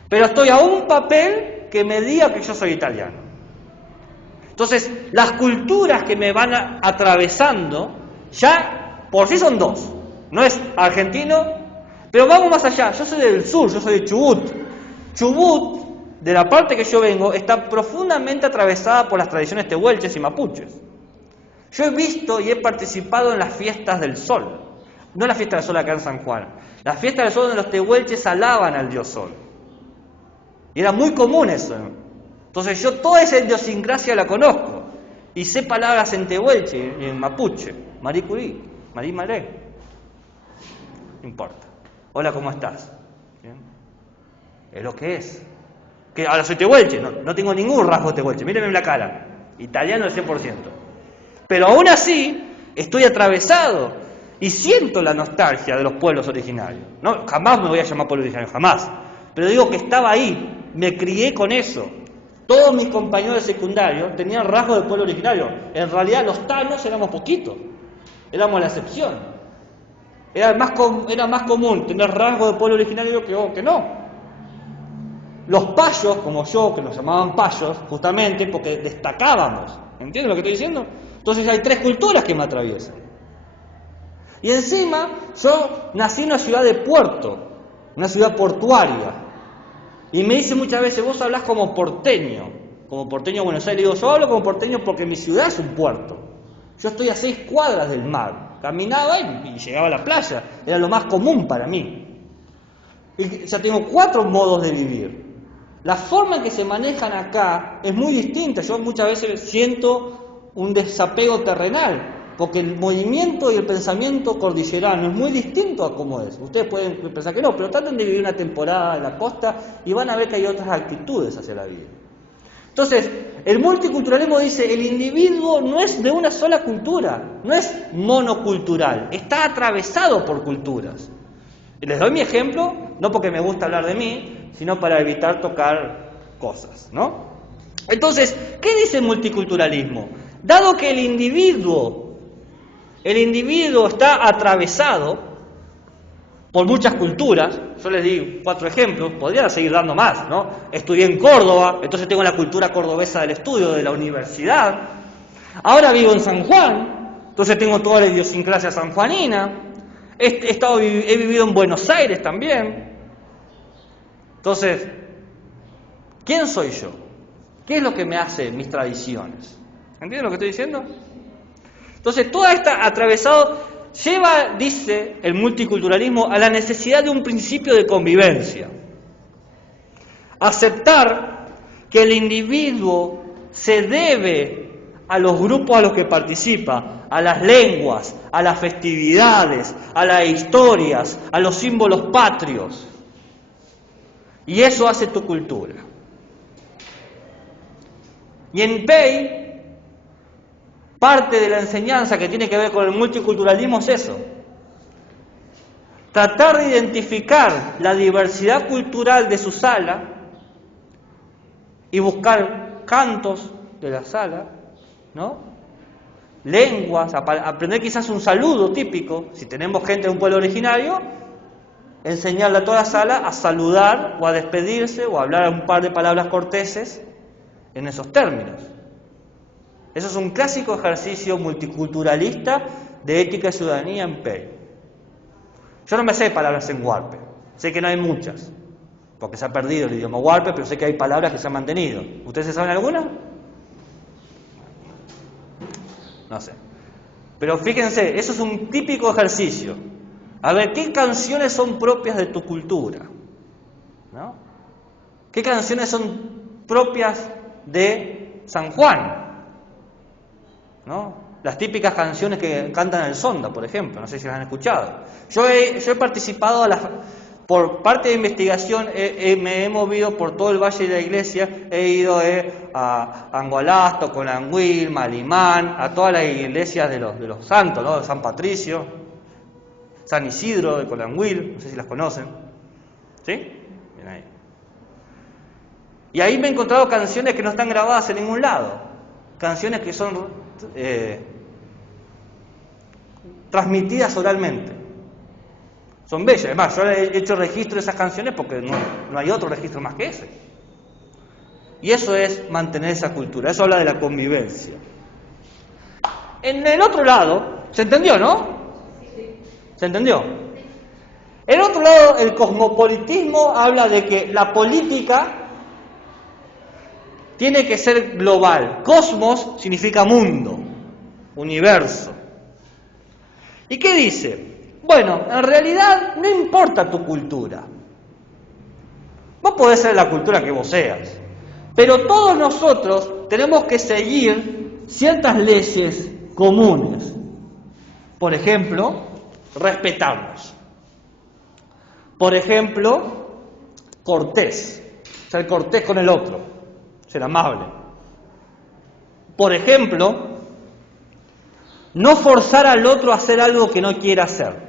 Pero estoy a un papel que me diga que yo soy italiano. Entonces, las culturas que me van atravesando, ya por sí son dos. No es argentino, pero vamos más allá. Yo soy del sur, yo soy de Chubut. Chubut, de la parte que yo vengo, está profundamente atravesada por las tradiciones tehuelches y mapuches. Yo he visto y he participado en las fiestas del sol. No la fiesta del sol acá en San Juan. La fiesta del sol donde los tehuelches alaban al dios sol. Y era muy común eso. Entonces yo toda esa idiosincrasia la conozco. Y sé palabras en tehuelche y en mapuche. Maricurí, marí malé. No importa. Hola, ¿cómo estás? ¿Bien? Es lo que es. Que ahora soy tehuelche, no tengo ningún rasgo tehuelche. Mírenme en la cara. Italiano al 100%. Pero aún así, estoy atravesado y siento la nostalgia de los pueblos originarios. No, jamás me voy a llamar pueblo originario, jamás. Pero digo que estaba ahí, me crié con eso. Todos mis compañeros de secundario tenían rasgos de pueblo originario. En realidad los tanos éramos poquitos, éramos la excepción. Era más común tener rasgos de pueblo originario que no. Los payos, como yo, que nos llamaban payos, justamente porque destacábamos. ¿Entienden lo que estoy diciendo? Entonces hay tres culturas que me atraviesan. Y encima, yo nací en una ciudad de puerto, una ciudad portuaria. Y me dicen muchas veces, vos hablás como porteño de Buenos Aires. Digo, yo hablo como porteño porque mi ciudad es un puerto. Yo estoy a 6 cuadras del mar. Caminaba y llegaba a la playa. Era lo más común para mí. Y ya tengo 4 modos de vivir. La forma en que se manejan acá es muy distinta. Yo muchas veces siento un desapego terrenal, porque el movimiento y el pensamiento cordillerano es muy distinto a cómo es. Ustedes pueden pensar que no, pero traten de vivir una temporada en la costa y van a ver que hay otras actitudes hacia la vida. Entonces, el multiculturalismo dice, el individuo no es de una sola cultura, no es monocultural, está atravesado por culturas. Y les doy mi ejemplo, no porque me gusta hablar de mí, sino para evitar tocar cosas, ¿no? Entonces, ¿qué dice el multiculturalismo? Dado que el individuo está atravesado por muchas culturas, yo les di 4 ejemplos, podría seguir dando más, ¿no? Estudié en Córdoba, entonces tengo la cultura cordobesa del estudio de la universidad. Ahora vivo en San Juan, entonces tengo toda la idiosincrasia sanjuanina. He vivido en Buenos Aires también. Entonces, ¿quién soy yo? ¿Qué es lo que me hace mis tradiciones? ¿Entienden lo que estoy diciendo? Entonces, toda esta atravesado lleva, dice el multiculturalismo, a la necesidad de un principio de convivencia. Aceptar que el individuo se debe a los grupos a los que participa, a las lenguas, a las festividades, a las historias, a los símbolos patrios. Y eso hace tu cultura. Y en Pei, parte de la enseñanza que tiene que ver con el multiculturalismo es eso. Tratar de identificar la diversidad cultural de su sala y buscar cantos de la sala, ¿no? Lenguas, aprender quizás un saludo típico, si tenemos gente de un pueblo originario, enseñarle a toda la sala a saludar o a despedirse o a hablar un par de palabras corteses en esos términos. Eso es un clásico ejercicio multiculturalista de ética y ciudadanía en PEI. Yo no me sé palabras en huarpe, sé que no hay muchas, porque se ha perdido el idioma huarpe, pero sé que hay palabras que se han mantenido. ¿Ustedes saben alguna? No sé. Pero fíjense, eso es un típico ejercicio. A ver, ¿qué canciones son propias de tu cultura? ¿No? ¿Qué canciones son propias de San Juan? ¿No? Las típicas canciones que cantan el Sonda, por ejemplo, no sé si las han escuchado. Yo he participado por parte de investigación, me he movido por todo el Valle de la Iglesia, he ido a Angualasto, Colanguil, Malimán, a todas las iglesias de los santos, ¿no? De San Patricio, San Isidro de Colanguil, no sé si las conocen. ¿Sí? Bien ahí. Y ahí me he encontrado canciones que no están grabadas en ningún lado, canciones que son transmitidas oralmente. Son bellas, además, yo he hecho registro de esas canciones porque no hay otro registro más que ese. Y eso es mantener esa cultura, eso habla de la convivencia. En el otro lado, ¿se entendió, no? ¿Se entendió? En el otro lado, el cosmopolitismo habla de que la política tiene que ser global. Cosmos significa mundo, universo. ¿Y qué dice? Bueno, en realidad no importa tu cultura. Vos podés ser la cultura que vos seas, pero todos nosotros tenemos que seguir ciertas leyes comunes. Por ejemplo, respetarnos. Por ejemplo, cortés. Ser cortés con el otro. Ser amable. Por ejemplo, no forzar al otro a hacer algo que no quiera hacer.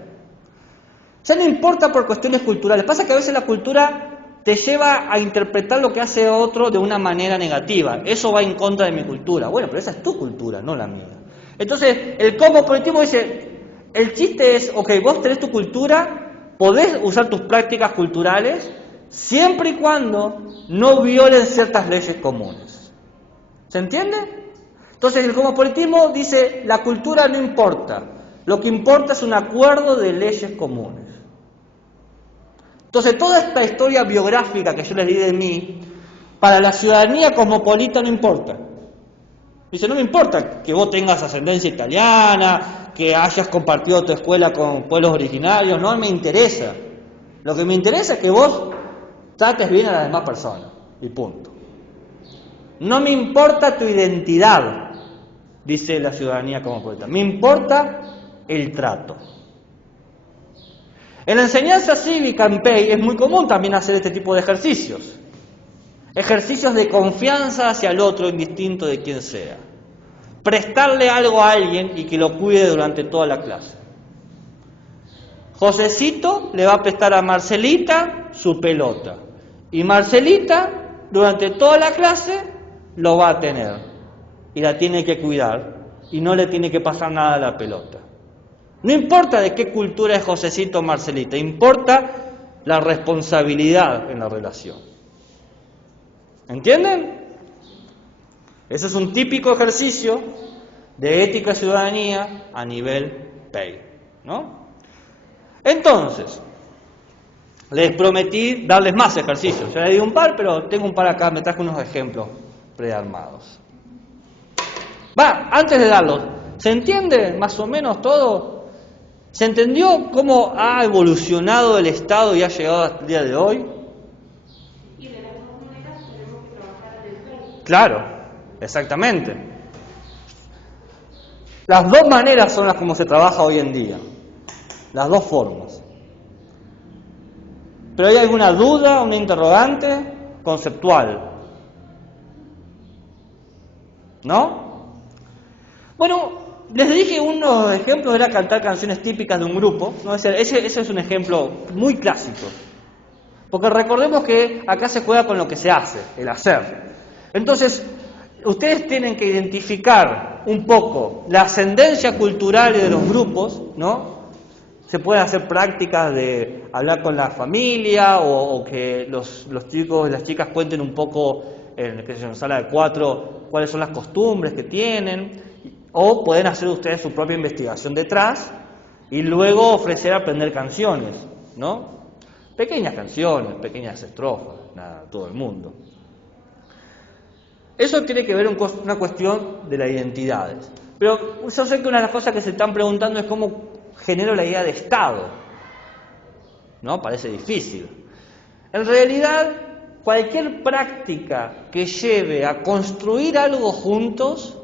Ya no importa por cuestiones culturales. Pasa que a veces la cultura te lleva a interpretar lo que hace otro de una manera negativa. Eso va en contra de mi cultura. Bueno, pero esa es tu cultura, no la mía. Entonces, el cosmopolitismo dice, el chiste es, ok, vos tenés tu cultura, podés usar tus prácticas culturales, siempre y cuando no violen ciertas leyes comunes. ¿Se entiende? Entonces, el cosmopolitismo dice, la cultura no importa. Lo que importa es un acuerdo de leyes comunes. Entonces, toda esta historia biográfica que yo les di de mí, para la ciudadanía cosmopolita no importa. Dice, no me importa que vos tengas ascendencia italiana, que hayas compartido tu escuela con pueblos originarios, no me interesa. Lo que me interesa es que vos trates bien a las demás personas, y punto. No me importa tu identidad, dice la ciudadanía cosmopolita, me importa el trato. En la enseñanza cívica en PEI es muy común también hacer este tipo de ejercicios. Ejercicios de confianza hacia el otro, indistinto de quién sea. Prestarle algo a alguien y que lo cuide durante toda la clase. Josecito le va a prestar a Marcelita su pelota. Y Marcelita, durante toda la clase, lo va a tener. Y la tiene que cuidar. Y no le tiene que pasar nada a la pelota. No importa de qué cultura es Josecito o Marcelita, importa la responsabilidad en la relación. ¿Entienden? Ese es un típico ejercicio de ética y ciudadanía a nivel PEI, ¿no? Entonces, les prometí darles más ejercicios. Ya les di un par, pero tengo un par acá, me traje unos ejemplos prearmados. Antes de darlos, ¿se entiende más o menos todo? ¿Se entendió cómo ha evolucionado el Estado y ha llegado hasta el día de hoy? Y de las dos maneras tenemos que trabajar en el PEI. Claro, exactamente. Las dos maneras son las como se trabaja hoy en día. Las dos formas. ¿Pero hay alguna duda, una interrogante conceptual? ¿No? Bueno, les dije unos ejemplos, era cantar canciones típicas de un grupo, ¿no? Ese es un ejemplo muy clásico. Porque recordemos que acá se juega con lo que se hace, el hacer. Entonces, ustedes tienen que identificar un poco la ascendencia cultural de los grupos, ¿no? Se pueden hacer prácticas de hablar con la familia o que los chicos y las chicas cuenten un poco en sala de 4 cuáles son las costumbres que tienen, o pueden hacer ustedes su propia investigación detrás y luego ofrecer aprender canciones, ¿no? Pequeñas canciones, pequeñas estrofas, nada, todo el mundo. Eso tiene que ver con una cuestión de las identidades. Pero yo sé que una de las cosas que se están preguntando es cómo genero la idea de Estado, ¿no? Parece difícil. En realidad, cualquier práctica que lleve a construir algo juntos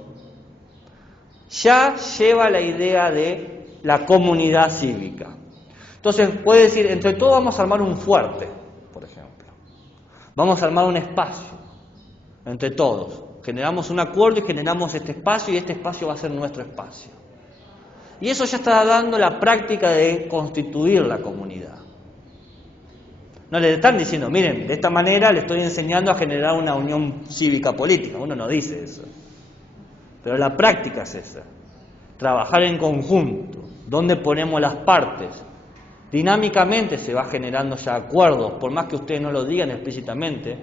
ya lleva la idea de la comunidad cívica. Entonces puede decir, entre todos vamos a armar un fuerte, por ejemplo. Vamos a armar un espacio, entre todos. Generamos un acuerdo y generamos este espacio y este espacio va a ser nuestro espacio. Y eso ya está dando la práctica de constituir la comunidad. No le están diciendo, miren, de esta manera le estoy enseñando a generar una unión cívica política. Uno no dice eso. Pero la práctica es esa. Trabajar en conjunto. ¿Dónde ponemos las partes? Dinámicamente se va generando ya acuerdos. Por más que ustedes no lo digan explícitamente,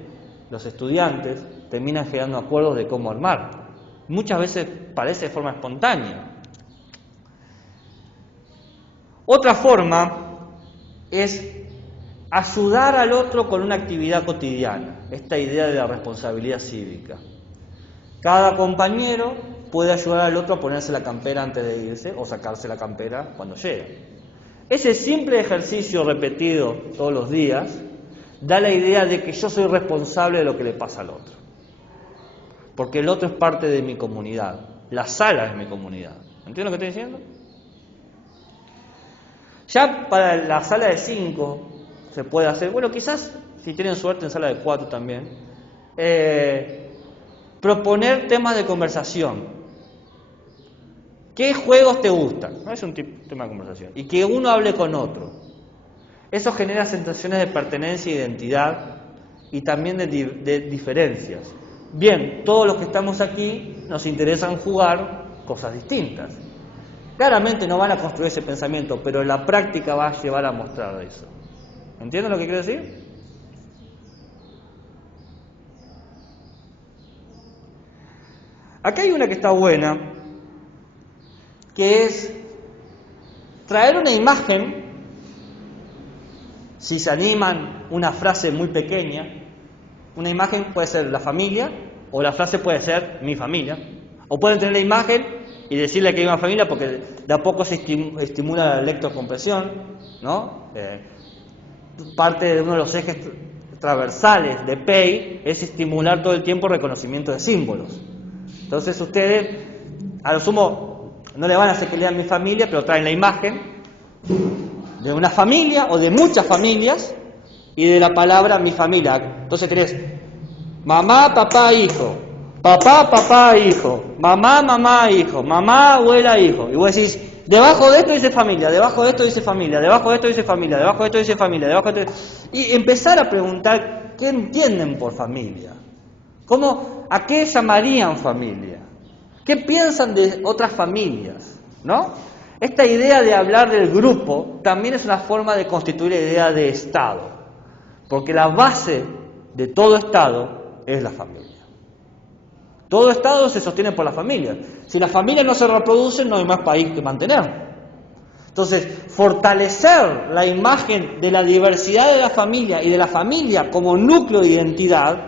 los estudiantes terminan generando acuerdos de cómo armar. Muchas veces parece de forma espontánea. Otra forma es ayudar al otro con una actividad cotidiana, esta idea de la responsabilidad cívica. Cada compañero puede ayudar al otro a ponerse la campera antes de irse o sacarse la campera cuando llega. Ese simple ejercicio repetido todos los días da la idea de que yo soy responsable de lo que le pasa al otro. Porque el otro es parte de mi comunidad, la sala es mi comunidad. ¿Entienden lo que estoy diciendo? Ya para la sala de 5 se puede hacer, bueno, quizás si tienen suerte en sala de 4 también, proponer temas de conversación. ¿Qué juegos te gustan? No es un tema de conversación. Y que uno hable con otro. Eso genera sensaciones de pertenencia e identidad y también de diferencias. Bien, todos los que estamos aquí nos interesan jugar cosas distintas. Claramente no van a construir ese pensamiento, pero la práctica va a llevar a mostrar eso. ¿Entienden lo que quiero decir? Acá hay una que está buena, que es traer una imagen, si se animan, una frase muy pequeña. Una imagen puede ser la familia, o la frase puede ser mi familia. O pueden tener la imagen y decirle que hay una familia porque de a poco se estimula la lectocomprensión, ¿no? Parte de uno de los ejes transversales de PEI es estimular todo el tiempo el reconocimiento de símbolos. Entonces ustedes, a lo sumo, no le van a hacer que lean mi familia, pero traen la imagen de una familia o de muchas familias y de la palabra mi familia. Entonces tenés mamá, papá, hijo, papá, papá, hijo, mamá, mamá, hijo, mamá, abuela, hijo. Y vos decís, debajo de esto dice familia, debajo de esto dice familia, debajo de esto dice familia, debajo de esto dice familia, debajo de esto... Y empezar a preguntar qué entienden por familia. ¿A qué llamarían familia? ¿Qué piensan de otras familias? ¿No? Esta idea de hablar del grupo también es una forma de constituir la idea de Estado. Porque la base de todo Estado es la familia. Todo Estado se sostiene por la familia. Si la familia no se reproduce, no hay más país que mantener. Entonces, fortalecer la imagen de la diversidad de la familia y de la familia como núcleo de identidad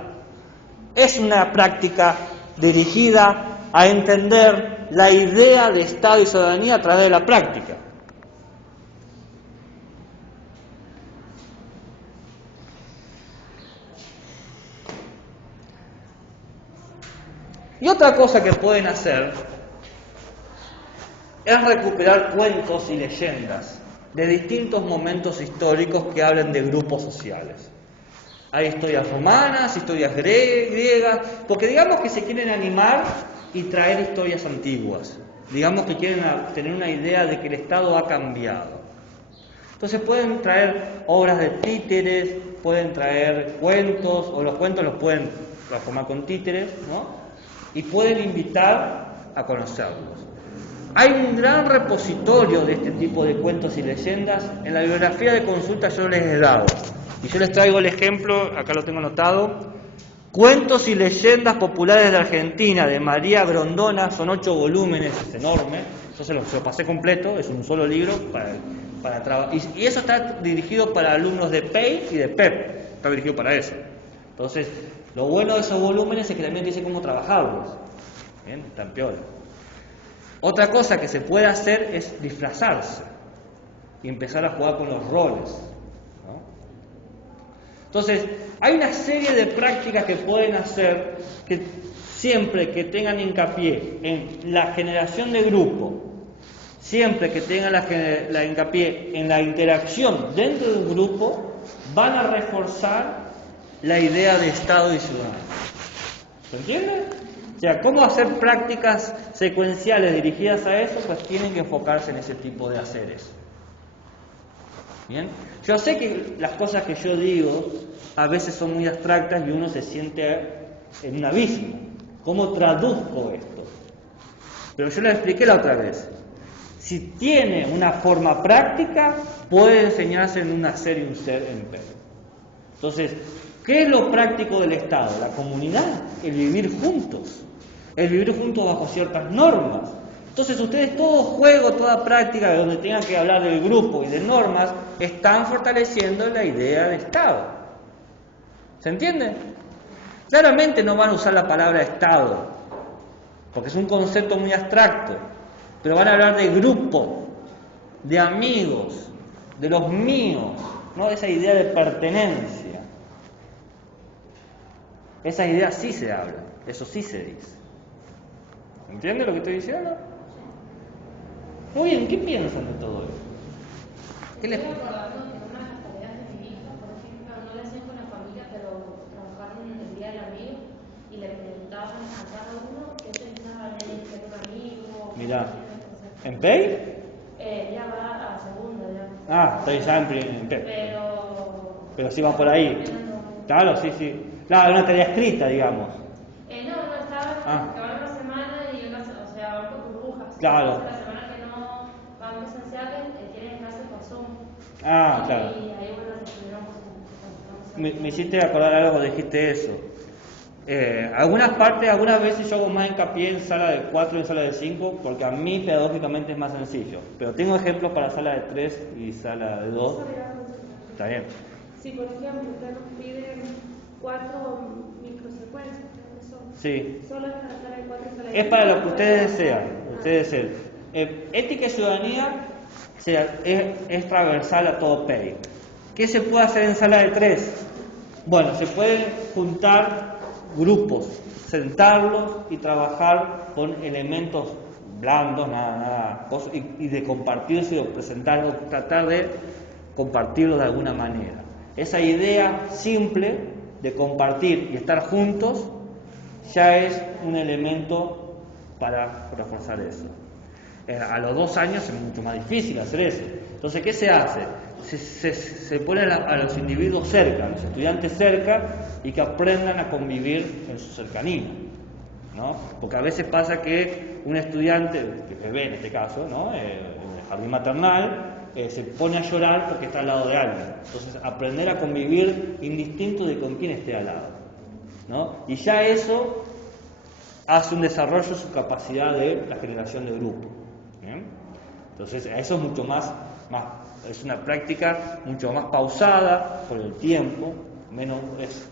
es una práctica dirigida a entender la idea de Estado y ciudadanía a través de la práctica. Y otra cosa que pueden hacer es recuperar cuentos y leyendas de distintos momentos históricos que hablen de grupos sociales. Hay historias romanas, historias griegas, porque digamos que se quieren animar y traer historias antiguas. Digamos que quieren tener una idea de que el Estado ha cambiado. Entonces pueden traer obras de títeres, pueden traer cuentos, o los cuentos los pueden transformar con títeres, ¿no? y pueden invitar a conocerlos. Hay un gran repositorio de este tipo de cuentos y leyendas. En la bibliografía de consulta yo les he dado, y yo les traigo el ejemplo, acá lo tengo anotado: Cuentos y leyendas populares de Argentina, de María Grondona. Son 8 volúmenes, es enorme. Yo se lo pasé completo, es un solo libro para trabajar. Y eso está dirigido para alumnos de PEI y de PEP, está dirigido para eso. Entonces, lo bueno de esos volúmenes es que también dice cómo trabajarlos. Bien, tan peor. Otra cosa que se puede hacer es disfrazarse y empezar a jugar con los roles, ¿no? Entonces, hay una serie de prácticas que pueden hacer que siempre que tengan hincapié en la generación de grupo, siempre que tengan la hincapié en la interacción dentro de un grupo, van a reforzar la idea de Estado y ciudadano. ¿Se entiende? O sea, cómo hacer prácticas secuenciales dirigidas a eso, pues tienen que enfocarse en ese tipo de haceres. ¿Bien? Yo sé que las cosas que yo digo a veces son muy abstractas y uno se siente en un abismo. ¿Cómo traduzco esto? Pero yo les expliqué la otra vez. Si tiene una forma práctica, puede enseñarse en un hacer y un ser en P. Entonces, ¿qué es lo práctico del Estado? La comunidad, el vivir juntos. El vivir juntos bajo ciertas normas. Entonces ustedes, todo juego, toda práctica donde tengan que hablar del grupo y de normas, están fortaleciendo la idea de Estado. ¿Se entiende? Claramente no van a usar la palabra Estado, porque es un concepto muy abstracto, pero van a hablar de grupo, de amigos, de los míos, ¿no? Esa idea de pertenencia. Esa idea sí se habla, eso sí se dice. ¿Entiende lo que estoy diciendo? Muy bien, ¿qué piensan de todo esto? ¿Qué les Estoy acordando que una de las tareas de mi hija, por ejemplo, no le hacían con la familia, pero trabajaron en el día del amigo y le preguntaban a cada uno qué pensaba de él, que era un amigo. Mirá, ¿en PEI? Ya va a segunda, ya. Ah, estoy ya en PEI. Pero sí va por ahí. Claro, sí, sí. Claro, una tarea escrita, digamos. No estaba, que van una semana y una, o sea, van por burbujas. Claro. La semana que no van presenciales, tienen clases por Zoom. Ah, claro. Y ahí, bueno, decidieron Me hiciste acordar algo cuando dijiste eso. Algunas veces yo hago más hincapié en sala de 4 y en sala de 5, porque a mí pedagógicamente es más sencillo. Pero tengo ejemplos para sala de 3 y sala de 2. Está bien. Si, por ejemplo, usted nos pide 4 microsecuencias, ¿qué son? Sí. Solo es para sala de 4 y sala de 5. Es para lo que ustedes desean. Ética y ciudadanía es transversal a todo PEI. ¿Qué se puede hacer en sala de 3? Bueno, se pueden juntar grupos, sentarlos y trabajar con elementos blandos, y de compartirse o presentarlo, tratar de compartirlo de alguna manera. Esa idea simple de compartir y estar juntos ya es un elemento para reforzar eso. A los 2 años es mucho más difícil hacer eso. Entonces, ¿qué se hace? Se pone a los individuos cerca, a los estudiantes cerca, y que aprendan a convivir en su cercanía, ¿no? Porque a veces pasa que un estudiante, bebé en este caso, ¿no? En el jardín maternal, se pone a llorar porque está al lado de alguien. Entonces, aprender a convivir indistinto de con quién esté al lado, ¿no? Y ya eso hace un desarrollo de su capacidad de la generación de grupo. ¿Bien? Entonces, eso es mucho más, es una práctica mucho más pausada por el tiempo, menos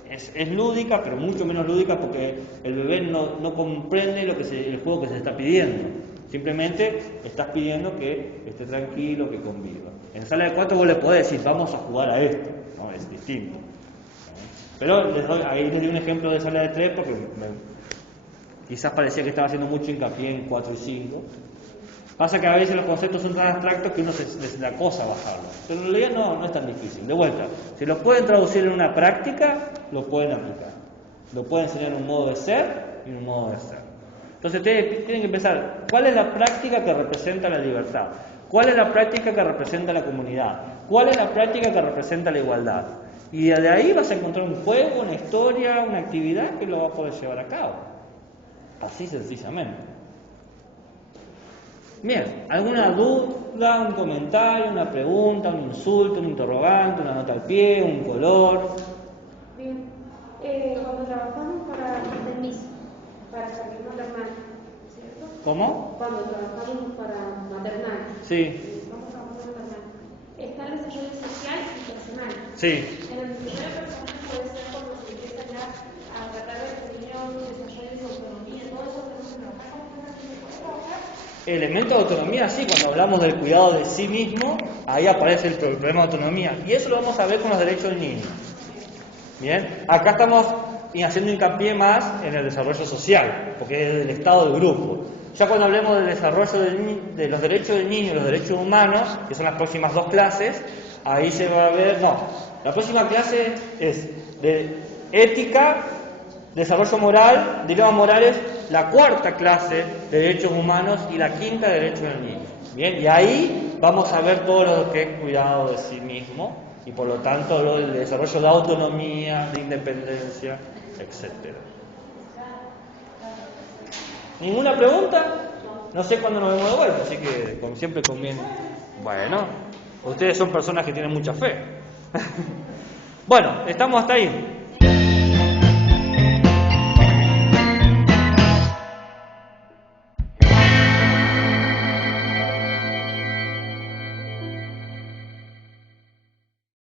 es lúdica, pero mucho menos lúdica porque el bebé no comprende el juego que se le está pidiendo. Simplemente estás pidiendo que esté tranquilo, que conviva. En sala de 4 vos le podés decir, vamos a jugar a esto, ¿no? Es distinto. Pero ahí les doy un ejemplo de sala de 3 porque quizás parecía que estaba haciendo mucho hincapié en 4 y 5. Pasa que a veces los conceptos son tan abstractos que uno les da cosa bajarlos. Pero en realidad no es tan difícil. De vuelta, si los pueden traducir en una práctica, lo pueden aplicar. Lo pueden enseñar en un modo de ser y en un modo de ser. Entonces ustedes tienen que pensar, ¿cuál es la práctica que representa la libertad? ¿Cuál es la práctica que representa la comunidad? ¿Cuál es la práctica que representa la igualdad? Y de ahí vas a encontrar un juego, una historia, una actividad que lo va a poder llevar a cabo. Así sencillamente. Bien, ¿alguna duda, un comentario, una pregunta, un insulto, un interrogante, una nota al pie, un color? Bien, cuando trabajamos para el permiso, para servir maternal, ¿cierto? ¿Cómo? Cuando trabajamos para maternal, Sí, vamos a trabajar maternal, está el desarrollo social y personal. sí. En el primera persona puede ser cuando se empieza ya a tratar de opinión, desarrollo de autonomía, todo eso tenemos que trabajar con personas que se puede trabajar. Elemento de autonomía, sí, cuando hablamos del cuidado de sí mismo, ahí aparece el problema de autonomía. Y eso lo vamos a ver con los derechos del niño. Bien, acá estamos haciendo hincapié más en el desarrollo social, porque es del estado del grupo. Ya cuando hablemos del desarrollo de los derechos del niño y los derechos humanos, que son las próximas dos clases, ahí se va a ver, no, la próxima clase es de ética, desarrollo moral, dilemas morales, la cuarta clase de derechos humanos y la quinta de derechos del niño. Bien, y ahí vamos a ver todo lo que es cuidado de sí mismo y por lo tanto el desarrollo de autonomía, de independencia, etc. ¿Ninguna pregunta? No sé cuándo nos vemos de vuelta, así que como siempre conviene. Bueno, ustedes son personas que tienen mucha fe. Bueno, estamos hasta ahí.